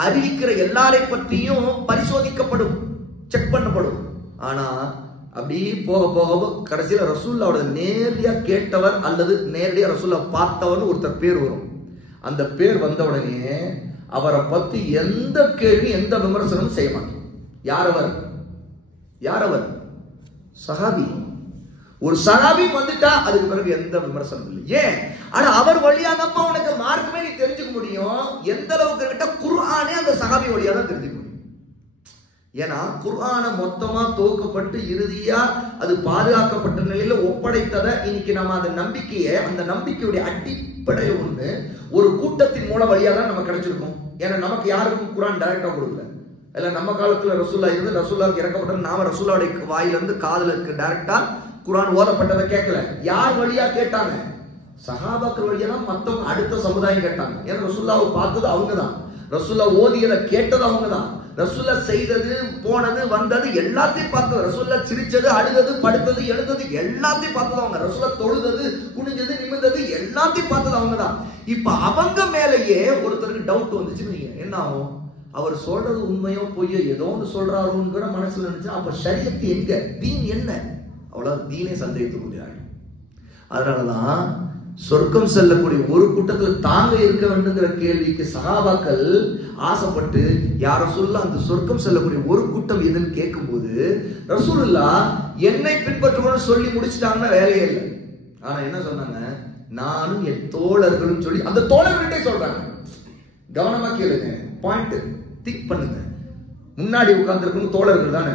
அறிவிக்கிற எல்லாரை பற்றியும் பரிசோதிக்கப்படும், செக் பண்ணப்படும். ஆனா அப்படி போக போக கடைசியில ரசூலுல்லாஹ்வோட நேரடியா கேட்டவர் அல்லது நேரடியா ரசூலுல்லாஹ் பார்த்தவர்னு ஒருத்தர் பேர் வரும். அந்த பேர் வந்த உடனே அவரை பத்தி எந்த கேள்வி எந்த விமர்சனமும் செய்ய மாட்டோம். யார் அவர்? சஹாபி. ஒரு சஹாபி வந்துட்டா அதுக்கு பிறகு எந்த விமர்சனம் இல்லை. ஏன்? ஆனா அவர் வழியா தான் உனக்கு மார்க்கமே நீ தெரிஞ்சுக்க முடியும். எந்த அளவுக்கு கிட்ட குர்ஆனே அந்த சஹாபி வழியா தான் தெரிஞ்சுக்க முடியும். ஏன்னா குர்ஆனை மொத்தமா துவக்கப்பட்டு இறுதியா அது பாதுகாக்கப்பட்ட நிலையில ஒப்படைத்ததை இன்னைக்கு நம்ம அந்த நம்பிக்கையை, அந்த நம்பிக்கையுடைய அடிப்படையில ஒண்ணு ஒரு கூட்டத்தின் மூல வழியா தான் நம்ம கிடைச்சிருக்கோம். ஏன்னா நமக்கு யாருக்கும் குர்ஆன் டைரக்டா கொடுக்கல. இல்ல நம்ம காலத்துல ரசூலுல்லாஹ் இருந்து ரசூலுல்லாஹ்க்கு இறக்கப்பட்ட நாம ரசூலுல்லாஹ்வுடைய வாயில இருந்து காதுல இருக்கு டைரக்டா குர்ஆன் ஓதப்பட்டதை கேட்கல. யார் வழியா கேட்டாங்க? சஹாபாக்கள் வழியா தான் மத்தவங்க அடுத்த சமுதாயம் கேட்டாங்க. ஏன்னா ரசூலுல்லாஹ்வை பார்த்தது அவங்கதான், ரசூலுல்லாஹ் ஓதியதை கேட்டது அவங்கதான், ரசூலுல்லாஹ் செய்தது போனது வந்தது எல்லாத்தையும் பார்த்தது, ரசூலுல்லாஹ் சிரிச்சது அழுதது படுத்தது எழுந்தது எல்லாத்தையும் பார்த்தது அவங்க, ரசூலுல்லாஹ் தொழுதது குனிஞ்சது நிமிர்ந்தது எல்லாத்தையும் பார்த்தது அவங்கதான். இப்ப அவங்க மேலேயே ஒருத்தருக்கு டவுட் வந்துச்சுன்னு என்ன ஆகும்? அவர் சொல்றது உண்மையோ பொய்யோ ஏதோ ஒன்று சொல்றாருன்னு கூட மனசுல நினைச்சா அப்ப ஷரியத்து எங்க, தீன் என்ன? அவ்வளவு தீனே சந்தேகத்துக்குள்ளாங்க. அதனாலதான் சொர்க்கம் செல்லக்கூடிய ஒரு கூட்டத்துல தாங்க இருக்க வேண்டுங்கிற கேள்விக்கு சஹாபாக்கள் ஆசைப்பட்டு யார் ரசூலுல்லாஹ் அந்த சொர்க்கம் செல்லக்கூடிய ஒரு கூட்டம் எதுன்னு கேட்கும்போது ரசூலுல்லாஹ் என்னை பின்பற்றுவோம்னு சொல்லி முடிச்சிட்டாங்கன்னா வேலையே இல்லை. ஆனா என்ன சொன்னாங்க? நானும் என் தோழர்களும் சொல்லி அந்த தோழர்கள்ட்டே சொல்றாங்க. கவனமா கேளுங்க, பாயிண்ட் திங்க் பண்ணுங்க. முன்னாடி உட்கார்ந்து இருக்கணும் தோழர்கள் தானே.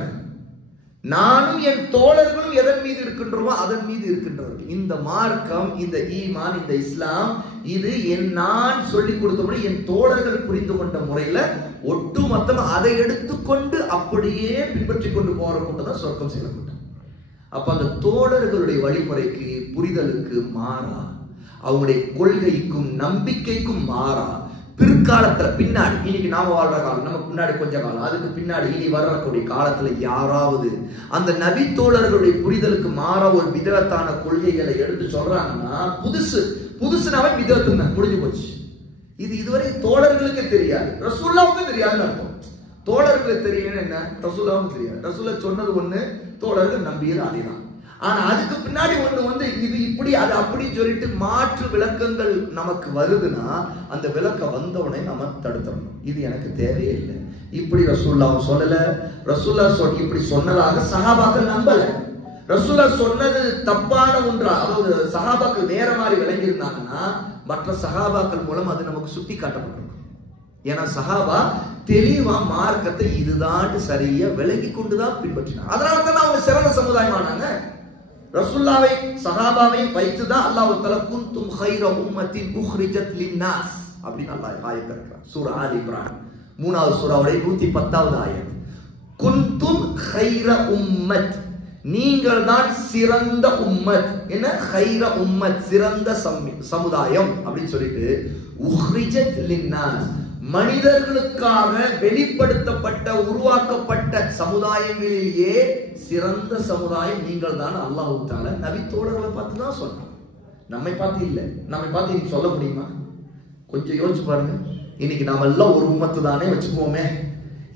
நானும் என் தோழர்களும் எதன் மீது இருக்கின்றோமோ அதன் மீது இருக்கின்றவர்கள். இந்த மார்க்கம், இந்த ஈமான், இந்த இஸ்லாம், இது நான் சொல்லிக் கொடுத்த என் தோழர்கள் புரிந்து கொண்ட முறையில ஒட்டு மொத்தமா அதை எடுத்துக்கொண்டு அப்படியே பின்பற்றி கொண்டு போற கூட்டம் தான் சொர்க்கம் செய்ய கூட்டம். அப்ப அந்த தோழர்களுடைய வழிமுறைக்கு புரிதலுக்கு மாறா, அவங்களுடைய கொள்கைக்கும் நம்பிக்கைக்கும் மாறா, பிற்காலத்துல பின்னாடி இன்னைக்கு நாம வாழ்ற காலம், நமக்கு முன்னாடி கொஞ்ச காலம், அதுக்கு பின்னாடி இனி வரக்கூடிய காலத்துல யாராவது அந்த நபி தோழர்களுடைய புரிதலுக்கு மாற ஒரு விதத்தான கொள்கைகளை எடுத்து சொல்றாங்கன்னா புதுசுனாவே விதத்துங்க முடிஞ்சு போச்சு. இது இதுவரை தோழர்களுக்கு தெரியாது, ரசூலுல்லாஹ்வுக்கு தெரியாதுன்னு அர்த்தம். தோழர்களுக்கு தெரியும் என்ன, ரசூலுல்லாஹ்வுக்கு தெரியாது. ரசூலுல்லாஹ் சொன்னது ஒண்ணு, தோழர்கள் நம்பியது அதேதான். ஆனா அதுக்கு பின்னாடி ஒண்ணு வந்து இது இப்படி அது அப்படின்னு சொல்லிட்டு மாற்று விளக்கங்கள் நமக்கு வருதுன்னா அந்த விளக்கம் வந்தவுடனே நம்ம தடுத்துடணும். இது எனக்கு தேவையே இல்லை, இப்படி ரசூலுல்லாஹ் சொல்லல, ரசூலுல்லாஹ் இப்படி சொன்னதாக சஹாபாக்கள் நம்பல. ரசூலுல்லாஹ் சொன்னது தப்பான ஒன்றா, அதாவது சஹாபாக்கள் வேற மாதிரி விளங்கி இருந்தாங்கன்னா மற்ற சஹாபாக்கள் மூலம் அது நமக்கு சுட்டி காட்டப்பட்டிருக்கும். ஏன்னா சஹாபா தெளிவா மார்க்கத்தை இதுதான் சரியா விளங்கி கொண்டுதான் பின்பற்றினாங்க. அதனாலதான் அவங்க சிறந்த சமுதாயம் ஆனாங்க. ரசூலுல்லாஹ்வை சஹாபாவை வைத்துதான் அல்லாஹ் தஆலா குன்தும் கைர உம்மத்தின் உக்ரிஜத் லின்னாஸ் அப்படின்னு அல்லாஹ் ஆயத் இறக்குறார். சூரா ஆல் இம்ரான் 3வது சூராவுடைய 110வது ஆயத். குன்தும் கைர உம்மத், நீங்கள் தான் சிறந்த உம்மத். என்ன கைர உம்மத், சிறந்த சமுதாயம் அப்படின்னு சொல்லிட்டு உக்ரிஜத் லின்னாஸ், மனிதர்களுக்காக வெளிப்படுத்தப்பட்ட உருவாக்கப்பட்ட சமுதாயங்களிலேயே சிறந்த சமுதாயம் நீங்கள் தான். அல்லாஹ் தஆலா நபி தோழர்களை பார்த்து தான் சொன்னான், நம்மை பார்த்து இல்லை. நம்மை பார்த்து நீங்க சொல்ல முடியுமா? கொஞ்சம் யோசிச்சு பாருங்க. இன்னைக்கு நாம எல்லாம் ஒரு உம்மத்து தானே வச்சுக்குவோமே.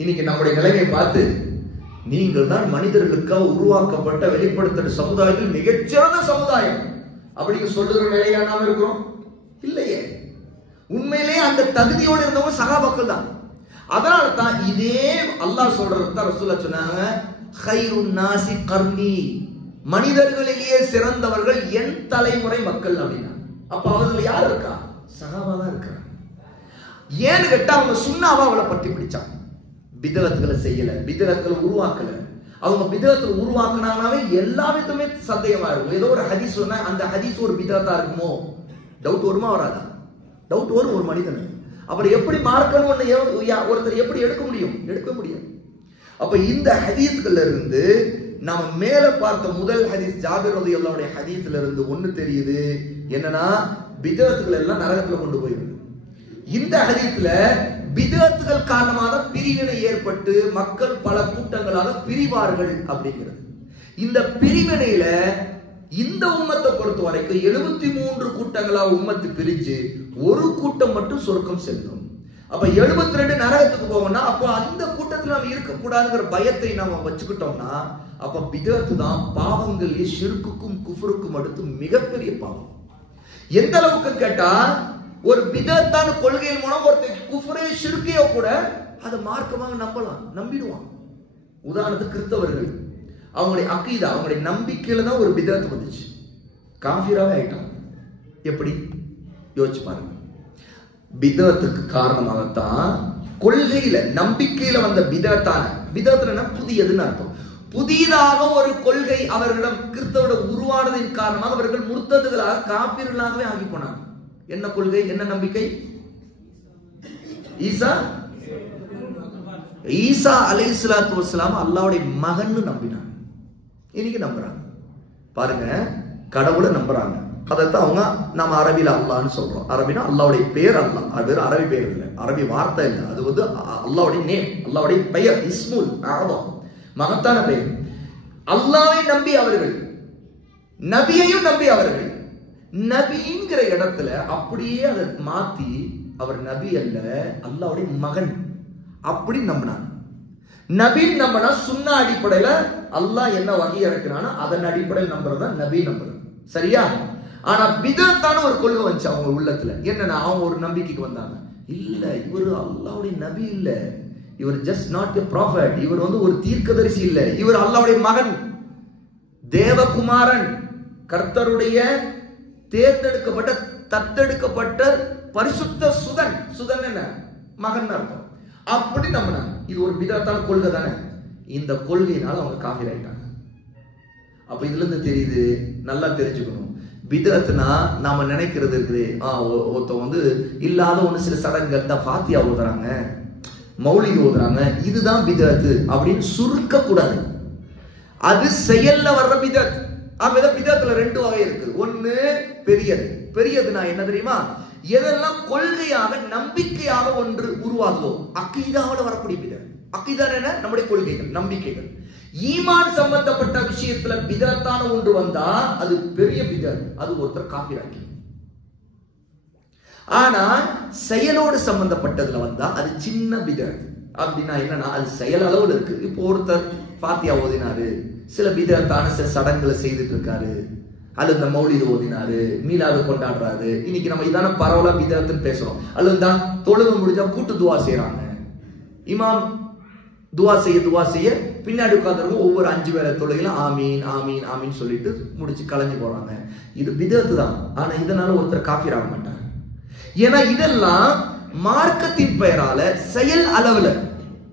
இன்னைக்கு நம்முடைய நிலைமையை பார்த்து, நீங்கள் தான் மனிதர்களுக்காக உருவாக்கப்பட்ட வெளிப்படுத்த சமுதாயத்தில் மிகச்சிறந்த சமுதாயம் அப்படிங்க சொல்லுகிற நிலையா நாம இருக்கிறோம்? இல்லையே. உண்மையிலேயே அந்த தகுதியோடு இருந்தவங்க சகாபாக்கள் தான். அதனால தான் இதே அல்லாஹ் சொல்றது தான் ரசூலுல்லாஹ் சொன்னாங்க, கைருன் நாசி கர்னி, மனிதர்களிலேயே சிறந்தவர்கள் என் தலைமுறை மக்கள் அப்படின்னா. அப்ப அவர்கள் யார் இருக்கா? சஹாபா தான் இருக்கா. ஏன்னு கேட்டா அவங்க சுன்னாவா அவளை பற்றி பிடிச்சாங்க. பிதஅத்துகளை செய்யல, பிதஅத்துகளை உருவாக்கல. அவங்க பிதஅத்துகளை உருவாக்குனாங்கனாவே எல்லா விதமே சந்தேகமா இருக்கும். ஏதோ ஒரு ஹதீஸ் சொன்னா அந்த ஹதீஸ் ஒரு பிதஅத்தா இருக்குமோ, டவுட் வருமா வராதா? டவுட் வரும் ஒரு மனிதன். அப்புறம் எப்படி மார்க்கணும்னு ஒருத்தர் எப்படி எடுக்க முடியும்? எடுக்க முடியும். அப்ப இந்த ஹதீஸ்கள்ல இருந்து நாம மேல பார்த்த முதல் ஹதீஸ் ஜாபிர் ரலியல்லாஹு அன்ஹு ஹதீஸ்ல இருந்து ஒண்ணு தெரியுது. என்னன்னா பிதஅத்துகள் எல்லாம் நரகத்துல கொண்டு போயிருக்கு. இந்த ஹதீஸ்ல பிதஅத்துகள் காரணமாக பிரிவினை ஏற்பட்டு மக்கள் பல கூட்டங்களாக பிரிவார்கள் அப்படிங்கிறது. இந்த பிரிவினையில இந்த உம்மத்தை பொறுத்த வரைக்கும் 73 கூட்டங்களா உம்மத்து பிரிஞ்சு ஒரு கூட்டம் மட்டும் சொர்க்கம் செல்லும். அப்ப 72 நரகத்துக்கு போவோம்னா அப்போ அந்த கூட்டத்தில் நாம் இருக்கக்கூடாதுங்கிற பயத்தை நாம வச்சுக்கிட்டோம்னா அப்ப பிதஅத்து தான் பாவங்களிலே ஷிர்க்குக்கும் குஃப்ருக்கும் அடுத்து மிகப்பெரிய பாவம். எந்த அளவுக்கு கேட்டா ஒரு பிதஅத்தான கொள்கையின் மூலம் ஒருத்தர் குஃப்ரே ஷிர்கையோ கூட அதை மார்க்கமாக நம்பலாம், நம்பிடுவான். உதாரணத்துக்கு கிறிஸ்தவர்கள் அவங்களுடைய அக்கீதா, அவங்களுடைய நம்பிக்கையில தான் ஒரு பிதஅத் வந்துச்சு, காஃபிராவே ஆயிட்டாங்க. எப்படி யோசிச்சு பாருங்க. பிதஅத்துக்கு காரணமாகத்தான் கொள்கையில நம்பிக்கையில வந்த பிதஅத்தான புதியதுன்னு அர்த்தம். புதிதாக ஒரு கொள்கை அவர்களிடம் கிறிஸ்தவோட உருவானதின் காரணமாக அவர்கள் முர்த்ததுகளாக காபிர்களாகவே ஆகி போனாங்க. என்ன கொள்கை, என்ன நம்பிக்கை? ஈசா அலைஹிஸ்ஸலாத்து வஸ்ஸலாம் அல்லாஹ்வுடைய மகன் நம்பினாங்க. இன்னைக்கு நம்புறாங்க பாருங்க, கடவுளை நம்புறாங்க. அதைத்தான் அவங்க நாம அரபில அல்லாஹ்னு சொல்றோம். அரபினா அல்லாஹ்வுடைய பேர் அல்லாஹ், அது வேற அரபி பேர் இல்லை, அரபி வார்த்தை இல்லை, அது வந்து அல்லாஹ்வுடைய நேம், அல்லாஹ்வுடைய பெயர், இஸ்முல் அஅதம், மகத்தான பெயர். அல்லாஹ்வை நம்பி அவர்கள், நபியையும் நம்பி அவர்கள், நபிங்கிற இடத்துல அப்படியே அதை மாத்தி அவர் நபி அல்ல அல்லாஹ்வுடைய மகன் அப்படி நம்பினாங்க. நபின்னு நம்பினா சுன்னா அடிப்படையில அல்லாஹ் என்ன வகை இறக்குறானோ அதன் அடிப்படையில் நம்புறதா நபி நம்புறது, சரியா? ஆனா பிதஅத்தான ஒரு கொள்கை வந்துச்சு அவங்க உள்ளத்துல. என்னன்னா அவங்க ஒரு நம்பிக்கைக்கு வந்தாங்க, இல்ல இவர் அல்லாஹ்வுடைய நபி இல்ல, இவர் ஜஸ்ட் நாட் எ ப்ராஃபட், இவர் வந்து ஒரு தீர்க்கதரிசி இல்ல, இவர் அல்லாஹ்வுடைய மகன், தேவகுமாரன், கர்த்தருடைய தேர்ந்தெடுக்கப்பட்ட தத்தெடுக்கப்பட்ட பரிசுத்த சுதன். சுதன் என்ன? மகன் அர்த்தம். அப்படி நம்பினாங்க. இது ஒரு பிதஅத்தான கொள்கை தானே. இந்த கொள்கையினால அவங்க காஃபிர் ஆயிட்டாங்க. அப்ப இதுல இருந்து தெரியுது, நல்லா தெரிஞ்சுக்கணும், பிதஅத்னா நாம நினைக்கிறது இருக்குது, ஒருத்த வந்து இல்லாத ஒண்ணு சில சடங்குகள் தான் ஃபாத்தியா ஓதுறாங்க, மௌலித் ஓதுறாங்க, இதுதான் பிதஅத் அப்படின்னு சுருக்க கூடாது. அது செயல்ல வர்ற பிதஅத். பிதஅத்துல ரெண்டு வகை இருக்குது. ஒண்ணு பெரியது. பெரியதுனா என்ன தெரியுமா? எதெல்லாம் கொள்கையாக நம்பிக்கையாக ஒன்று உருவாகுதோ, அக்கீதாவில் வரக்கூடிய பிதஅத். அக்கீதா என்ன? நம்முடைய கொள்கைகள், நம்பிக்கைகள். ஈமான் சம்பந்தப்பட்ட விஷயத்துல பிதஅத்தான ஒன்று வந்தா அது பெரிய பிதஅத், அது ஒருத்தர் காஃபிராக்கி. ஆனா செயலோடு சம்பந்தப்பட்டதுல வந்தா அது சின்ன பிதஅத். அப்படின்னா என்னன்னா அது செயல் அளவுல இருக்கு. இப்போ ஒருத்தர் ஃபாத்தியா ஓதினாரு, சில பிதஅத்தான சில சடங்குகளை செய்துட்டு இருக்காரு, அல்லது இந்த மௌலித் ஓதினாரு, மீலாது கொண்டாடுறாரு. இன்னைக்கு நம்ம இதான பரவலா பிதஅத்னு பேசுறோம். அல்லது தான் தொழுகை முடிஞ்சா கூட்டு துவா செய்யறாங்க, இமாம் துவா செய்ய பின்னாடி உட்கார்ந்து ஒவ்வொரு 5 வேளை தொழுகையில ஆமீன் ஆமீன் ஆமீன் சொல்லிட்டு முடிச்சு கலைஞ்சு போறாங்க. இது பிதஅத் தான். ஆனா இதனால ஒருத்தர் காஃபிர் ஆக மாட்டாங்க. ஏன்னா இதெல்லாம் மார்க்கத்தின் பெயரால செயல் அளவுல,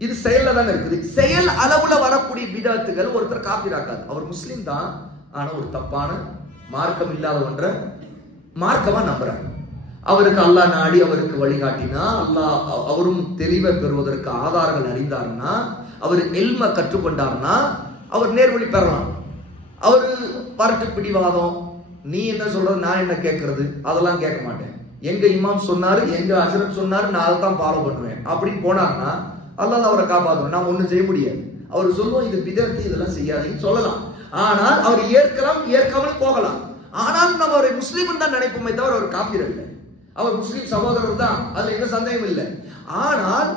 இது செயல்ல தானே இருக்குது, செயல் அளவுல வரக்கூடிய பிதஅத்துகள் ஒருத்தர் காஃபிர் ஆக்காது. அவர் முஸ்லிம் தான், ஆனா ஒரு தப்பான மார்க்கம் இல்லாத ஒன்ற மார்க்கமா நம்புறாங்க. அவருக்கு அல்லாஹ் நாடி அவருக்கு வழிகாட்டினா, அல்லாஹ் அவரும் தெளிவை பெறுவதற்கு ஆதாரங்கள் அறிந்தார்னா, அவர் எல்ம கற்றுக்கொண்டார்னா அவர் நேர்வழி பெறலாம். அவரு பரட்டு பிடிவாதம், நீ என்ன சொல்றது நான் என்ன கேட்கறது, அதெல்லாம் கேட்க மாட்டேன், எங்க இமாம் சொன்னாரு, எங்க ஹஜ்ரத் சொன்னாரு, நான் அதை தான் ஃபாலோ பண்ணுவேன் அப்படின்னு போனார்னா அல்லாஹ் அவரை காப்பாற்றுவேன், நான் ஒண்ணும் செய்ய முடியாது. அவர் சொல்லுவோம் இது பிதஅத், இதெல்லாம் செய்யாதீங்கன்னு சொல்லலாம். ஆனால் அவர் ஏற்கலாம், ஏற்காமல் போகலாம். ஆனால் நம்ம அவரை முஸ்லீம் தான் நினைப்போமே தவிர அவர் காஃபிர் இல்லை. அவர் முஸ்லிம் சகோதரர் தான், அதுல என்ன சந்தேகம் இல்லை. ஆனால்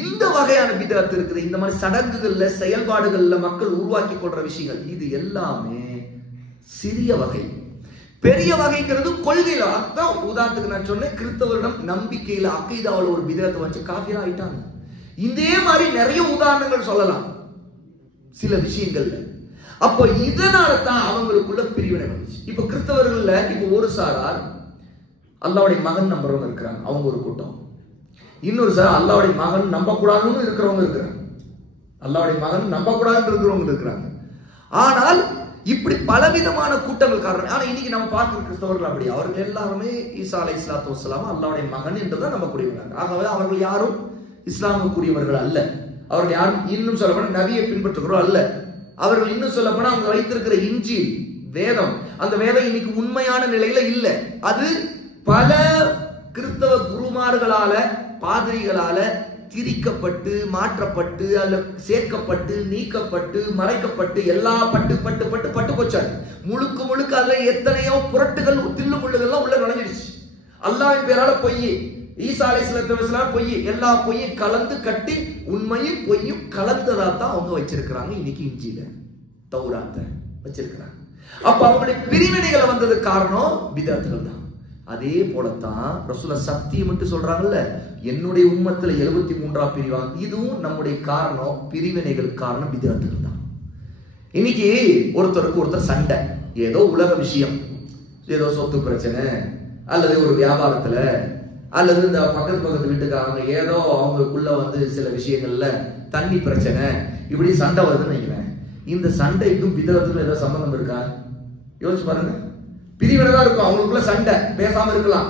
இந்த வகையான பிதஅத் இருக்குது, இந்த மாதிரி சடங்குகள்ல செயல்பாடுகள்ல மக்கள் உருவாக்கி கொள்ற விஷயங்கள், இது எல்லாமே சிறிய வகை. பெரிய வகைங்கிறது கொள்கையில. அதான் உதாரணத்துக்கு நான் சொன்னேன், கிறிஸ்தவரிடம் நம்பிக்கையில அக்கீதாவில் ஒரு பிதஅத்தை வச்சு காஃபிரா ஆயிட்டாங்க. இதே மாதிரி நிறைய உதாரணங்கள் சொல்லலாம் சில விஷயங்கள்ல. அப்போ இதனால தான் அவங்களுக்குள்ள பிரிவினை வந்துச்சு. இப்ப கிறிஸ்தவர்கள்ல இப்ப ஒரு சாரார் அல்லாஹ்வுடைய மகன் நம்புறவங்க இருக்கிறாங்க, அவங்க ஒரு கூட்டம். இன்னொரு சார் அல்லாஹ்வுடைய மகன் நம்ப கூடாதுன்னு இருக்கிறவங்க இருக்கிறாங்க, அல்லாஹ்வுடைய மகன் நம்ப கூடாதுன்னு இருக்கிறவங்க இருக்கிறாங்க. ஆனால் இப்படி பலவிதமான கூட்டங்கள் காரணம். ஆனா இன்னைக்கு நம்ம பார்க்கிற கிறிஸ்தவர்கள் அப்படி, அவர்கள் எல்லாருமே ஈசா அலைஹிஸ்ஸலாத்து வஸ்ஸலாம் அல்லாஹ்வுடைய மகன் என்றுதான் நம்பக்கூடியவர்கள். ஆகவே அவர்கள் யாரும் இஸ்லாமுக்குரியவர்கள் அல்ல. அவர்கள் யாரும் இன்னும் சொல்ல போனா நபியை பின்பற்றுகிறோம் அல்ல. அவர்கள் இன்னும் சொல்ல போனா அவங்க வைத்திருக்கிற இன்ஜீல் வேதம், அந்த வேதம் இன்னைக்கு உண்மையான நிலையில இல்ல. அது பல கிறிஸ்தவ குருமார்களால பாதிரிகளால திரிக்கப்பட்டு மாற்றப்பட்டு அதுல சேர்க்கப்பட்டு நீக்கப்பட்டு மறைக்கப்பட்டு எல்லா பட்டு பட்டு பட்டு பட்டு போச்சாரு. முழுக்க முழுக்க அதுல எத்தனையோ புரட்டுகள் தில்லு முள்ளுகள்லாம் உள்ள நுழைஞ்சிடுச்சு. அல்லாஹ்வின் பேரால பொய், ஈசா அலைஹிஸ்ஸலாம் பொய், எல்லா பொய்யும் கலந்து கட்டி உண்மையும் பொய்யும் கலந்ததா தான் அவங்க வச்சிருக்கிறாங்க. இன்னைக்கு இன்ஜீல தௌராத்தை வச்சிருக்கிறாங்க. அப்ப அவங்களுடைய பிரிவினைகளை வந்தது காரணம் பிதஅத்துகள் தான். அதே போலத்தான் ரசூலுல்லாஹ் சத்தியம் மட்டும் சொல்றாங்கல்ல, என்னுடைய உம்மத்துல 73ஆம் பிரிவாங்க. இதுவும் நம்முடைய காரணம், பிரிவினைகள் காரணம் பிதஅத்துகள் தான். இன்னைக்கு ஒருத்தருக்கு ஒருத்தர் சண்டை, ஏதோ உலக விஷயம், ஏதோ சொத்து பிரச்சனை அல்லது ஒரு வியாபாரத்துல அல்லது இந்த பக்கத்து வீட்டுக்காரங்க ஏதோ அவங்களுக்குள்ள வந்து சில விஷயங்கள்ல தண்ணி பிரச்சனை, இப்படி சண்டை வருதுன்னு வைக்கிறேன். இந்த சண்டைக்கும் பிதஅத்துக்கும் ஏதோ சம்பந்தம் இருக்கா? யோசிச்சு பாருங்க. பிரிவினை தான் இருக்கும், அவங்களுக்குள்ள சண்டை, பேசாம இருக்கலாம்,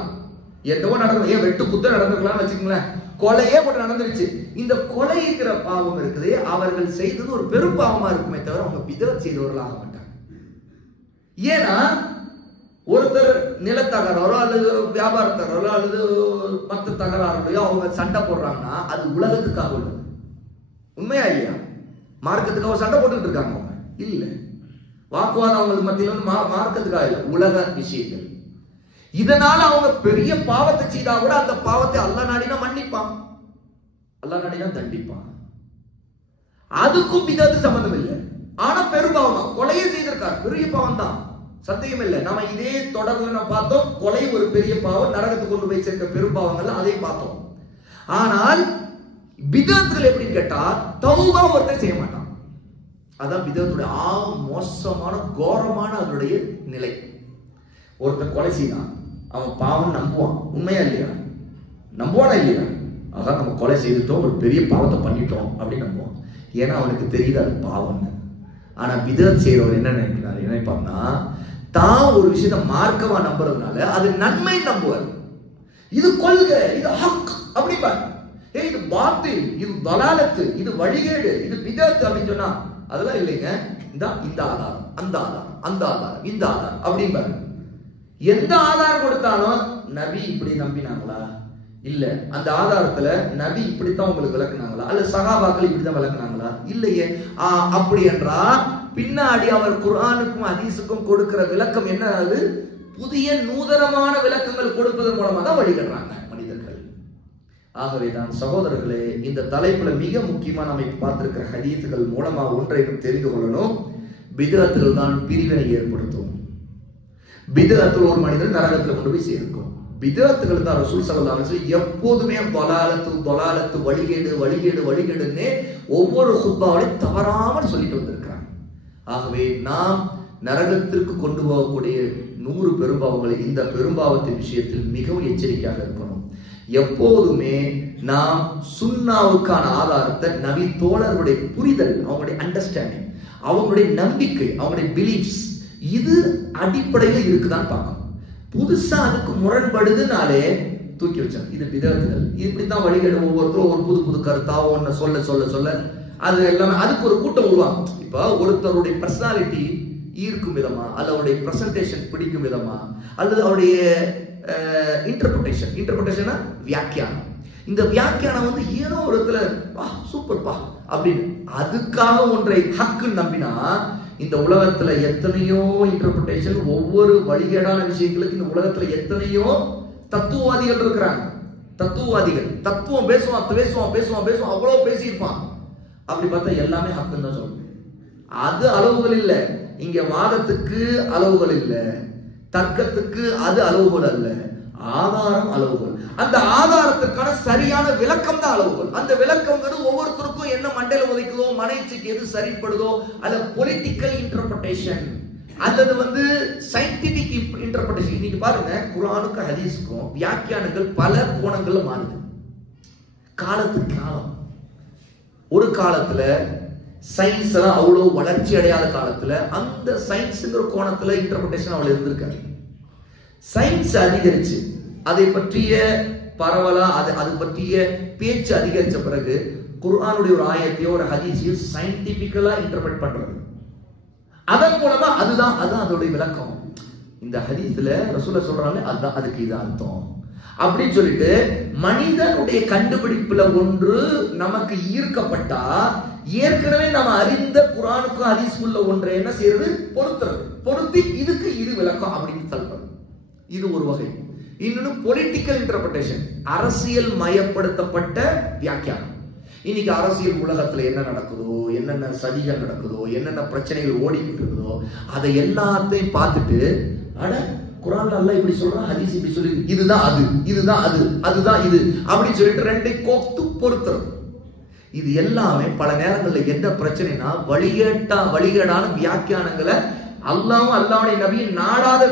என்னவோ நடக்கும், ஏன் வெட்டு குத்த நடந்துக்கலாம்னு வச்சுக்கோங்களேன். கொலையே போட்டு நடந்துருச்சு. இந்த கொலைங்கிற பாவம் இருக்குதே, அவர்கள் செய்தது ஒரு பெரும் பாவமா இருக்குமே தவிர அவங்க பிதஅத் செய்தவர்கள் ஆக மாட்டாங்க. ஏன்னா ஒருத்தர் நிலத்தகராறோ அல்லது வியாபார தகராறோ அல்லது மற்ற தகராறுலையோ அவங்க சண்டை போடுறாங்கன்னா அது உலகத்துக்காக உள்ளது. உண்மையா இல்லையா? மார்க்கத்துக்காக சண்டை போட்டுக்கிட்டு இருக்காங்க அவங்க இல்ல. வாக்குவாதம் அவங்களுக்கு மத்தியில வந்து மார்க்கத்துக்காக இல்ல, உலக விஷயங்கள். இதனால அவங்க பெரிய பாவத்தை செய்தா கூட அந்த பாவத்தை அல்லாஹ் நாடினா மன்னிப்பான், அல்லாஹ் நாடினா தண்டிப்பான். அதுக்கும் பிதஅத்து சம்பந்தம் இல்லை. ஆனா பெரும்பாவம் கொலையே செய்திருக்கார், பெரிய பாவம் தான், சந்தேகம் இல்லை. நம்ம இதே தொடர்ந்து நம்ம பார்த்தோம், கொலை ஒரு பெரிய பாவம், நரகத்துக்கு கொண்டு போய் சேர்க்க பெரும்பாவங்கள் அதையும் பார்த்தோம். ஆனால் பிதஅத்துகள் எப்படின்னு கேட்டா தௌபா ஒருத்தர் செய்ய மாட்டான். அதான் பிதஅத்துடைய மோசமான கோரமான அதனுடைய நிலை. ஒருத்தர் கொலை செய்யலாம், அவன் பாவம் நம்புவான், உண்மையா இல்லையா? நம்புவானா இல்லையா? அதான் நம்ம கொலை செய்துட்டோம், ஒரு பெரிய பாவத்தை பண்ணிட்டோம் அப்படின்னு நம்புவான். ஏன்னா அவனுக்கு தெரியுது அது பாவம்னு. ஆனா பிதஅத் செய்யறவர் என்ன நினைப்பார்னா, தான் ஒரு விஷயத்த மார்க்கமா நம்புறதுனால அது நன்மை நம்புவார். இது கொள்கை, இது ஹக் அப்படிப்பாரு. இது பாத்தில், இது தலாலத்து, இது வழிகேடு, இது பிதஅத் அப்படின்னு சொன்னா அதெல்லாம் இல்லைங்க. இந்த ஆதாரம், அந்த ஆதாரம், அந்த ஆதாரம், இந்த ஆதாரம் அப்படிம்பாரு. எந்த ஆதாரம் கொடுத்தாலும் நபி இப்படி நம்பினாங்களா? இல்ல. அந்த ஆதாரத்துல நபி இப்படித்தான் உங்களுக்கு விளக்குனாங்களா? அல்ல சஹாபாக்கள் இப்படித்தான் விளக்குனாங்களா? இல்லையே. அப்படி என்றா பின்னாடி அவர் குர்ஆனுக்கும் ஹதீஸுக்கும் கொடுக்கிற விளக்கம் என்ன? அது புதிய நூதனமான விளக்கங்கள் கொடுப்பதன் மூலமா தான் வழிகட்டுறாங்க மனிதர்கள். ஆகவேதான் சகோதரர்களே, இந்த தலைப்புல மிக முக்கியமா நம்ம பார்த்திருக்கிற ஹதீஸுகள் மூலமா ஒன்றை தெரிந்து கொள்ளணும். பிதஅத்துகள் தான் பிரிவினை ஏற்படுத்தும். பிதஅத்துல் ஒரு மனிதன் நரகத்துல கொண்டு போய் சேர்க்கும். பிதஅத்துகள் தான் ரசூல் ஸல்லல்லாஹு அலைஹி வஸல்லம் எப்போதுமே தொலாலத்து வழிகேடு வழிகேடு வழிகேடுன்னே ஒவ்வொரு ஹுத்பாவையும் தவறாமல் சொல்லிட்டு வந்திருக்கிறாங்க. ஆகவே நாம் நரகத்திற்கு கொண்டு போகக்கூடிய 100 பெரும்பாவங்களை இந்த பெரும்பாவத்தின் விஷயத்தில் மிகவும் எச்சரிக்கையாக இருக்கணும். எப்போதுமே நாம் சுன்னாவுக்கான ஆதாரத்தை நபி தோழர்களுடைய புரிதல், அவங்களுடைய அண்டர்ஸ்டாண்டிங், அவங்களுடைய நம்பிக்கை, அவங்களுடைய பிலீஃப்ஸ், இது அடிப்படையில் இருக்குதான் பார்க்கணும். புதுசா அதுக்கு முரண்படுதுனாலே தூக்கி வச்சாங்க. இது பிதஅத்துகள், இப்படித்தான் வழிகேடு. ஒவ்வொருத்தரும் ஒரு புது புது கருத்தா ஒன்ன சொல்ல சொல்ல சொல்ல அது எல்லாமே அதுக்கு ஒரு கூட்டம் உருவாகும். இப்ப ஒருத்தருடைய பர்சனாலிட்டி ஈர்க்கும் விதமா, அல்லது அவருடைய பிரசன்டேஷன் பிடிக்கும் விதமா, அல்லது அவருடைய இன்டர்பிரேஷன் வியாக்கியானம், இந்த வியாக்கியானம் வந்து ஏதோ ஒரு இடத்துல சூப்பர்ப்பா அப்படின்னு அதுக்காக ஒன்றை ஹக்குன்னு நம்பினா, இந்த உலகத்துல எத்தனையோ இன்டர்பிரேஷன், ஒவ்வொரு வழிகேடான விஷயங்களுக்கு இந்த உலகத்துல எத்தனையோ தத்துவவாதிகள் இருக்கிறாங்க. தத்துவவாதிகள் தத்துவம் பேசுவான் பேசுவான் பேசுவான் பேசுவான், அவ்வளவு பேசியிருப்பான். அப்படி பார்த்தா எல்லாமே ஹக்குன்னு தான் சொல்லணும். அது அளவுகள் இல்ல. இங்க வாதத்துக்கு அளவுகள் இல்ல, தர்க்கத்துக்கு அது அளவுகள் அல்ல, ஆதாரம் அளவுகள். அந்த ஆதாரத்துக்கான சரியான விளக்கம் தான் அளவுகள். அந்த விளக்கம்ங்கிறது ஒவ்வொருத்தருக்கும் என்ன மண்டையில உதைக்குதோ, மனைச்சிக்கு எது சரிப்படுதோ, அது பொலிட்டிக்கல் இன்டர்பிரேஷன் அல்லது சயின்டிபிக் இன்டர்பிரேஷன். இன்னைக்கு பாருங்க, குர்ஆனுக்கும் ஹதீஸுக்கும் வியாக்கியானங்கள் பல கோணங்கள்ல மாறுது. காலத்துக்கு காலம். ஒரு காலத்துல சயின்ஸ் எல்லாம் அவ்வளவு வளர்ச்சி அடையாத காலத்துல அந்த சயின்ஸ்ங்கிற கோணத்துல இன்டர்பிரேஷன் அவள் இருந்திருக்காரு. சயின்ஸ் அதிகரிச்சு அதை பற்றிய பரவலா அது பற்றிய பேச்சு அதிகரிச்ச பிறகு குர்ஆனுடைய ஒரு ஆயத்தையோ ஒரு ஹதீஸையோ சயின்டிபிக்கலா இன்டர்பிரேட் பண்றது, அதன் மூலமா அதுதான் அதோடைய விளக்கம். இந்த ஹதீஸ்ல ரசூலுல்லாஹ் சொல்றாங்க, அதுதான் அதுக்கு இது அர்த்தம் அப்படின்னு சொல்லிட்டு மனிதனுடைய கண்டுபிடிப்புல ஒன்று நமக்கு ஈர்க்கப்பட்டா ஏற்கனவே நம்ம அறிந்த குர்ஆனுக்கும் ஹதீஸுக்குள்ள ஒன்றை என்ன செய்யறது, பொருத்தி இதுக்கு இது விளக்கம் அப்படின்னு சொல்றது. இது ஒரு வகை. இன்னொன்னு பொலிட்டிக்கல் இன்டர்பிரேஷன், அரசியல் மயப்படுத்தப்பட்ட வியாக்கியானம். இன்னைக்கு அரசியல் உலகத்துல என்ன நடக்குதோ, என்னென்ன சதிகள் நடக்குதோ, என்னென்ன பிரச்சனைகள் ஓடிக்கிட்டு இருக்குதோ, அதை எல்லாத்தையும் பார்த்துட்டு அட குர்ஆன்ல அல்லாஹ் இப்படி சொல்றான், ஹதீஸ் இப்படி சொல்லி, இதுதான் அது, இதுதான் அது, அதுதான் இது அப்படின்னு சொல்லிட்டு ரெண்டை கோர்த்து பொருத்துறது. இது எல்லாமே பல நேரங்கள்ல என்ன பிரச்சனைனா, வழிகேடான வியாக்கியானங்களை அல்லாஹ்வும் அல்லாஹ்வுடைய நபியின் நாடாத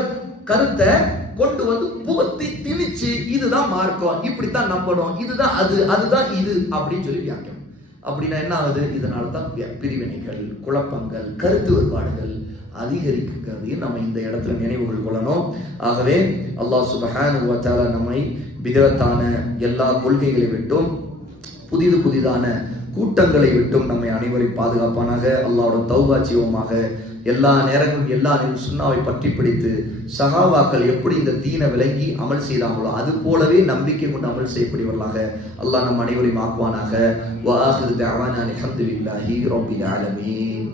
கருத்தை கொண்டு வந்து புகுத்தி திணிச்சு இதுதான் மார்க்கம், இப்படித்தான் நம்பணும், இதுதான் அது, அதுதான் இது அப்படின்னு சொல்லி வியாக்கியம். அப்படின்னா என்ன ஆகுது, இதனால்தான் பிரிவினைகள், குழப்பங்கள், கருத்து வேறுபாடுகள் அதிகரிக்கிறதையும் நம்ம இந்த இடத்துல நினைவுகள் கொள்ளணும். ஆகவே அல்லாஹ் சுப்ஹானஹு வ தஆலா நம்மை பிதஅத்தான எல்லா கொள்கைகளை விட்டும் புதிதான கூட்டங்களை விட்டும் நம்மை அனைவரையும் பாதுகாப்பானாக. அல்லாஹ்வோட தௌபா செய்வோமாக. எல்லா நேரங்களும் எல்லா சுன்னாவை பற்றி பிடித்து சஹாபாக்கள் எப்படி இந்த தீனை விளங்கி அமல் செய்தாங்களோ அது போலவே நம்பிக்கை கொண்டு அமல் செய்யக்கூடியவர்களாக அல்லாஹ் நம் அனைவரையும் ஆக்குவானாக. வ ஆகிரு தஅவானா அல்ஹம்துலில்லாஹி ரப்பில் ஆலமீன்.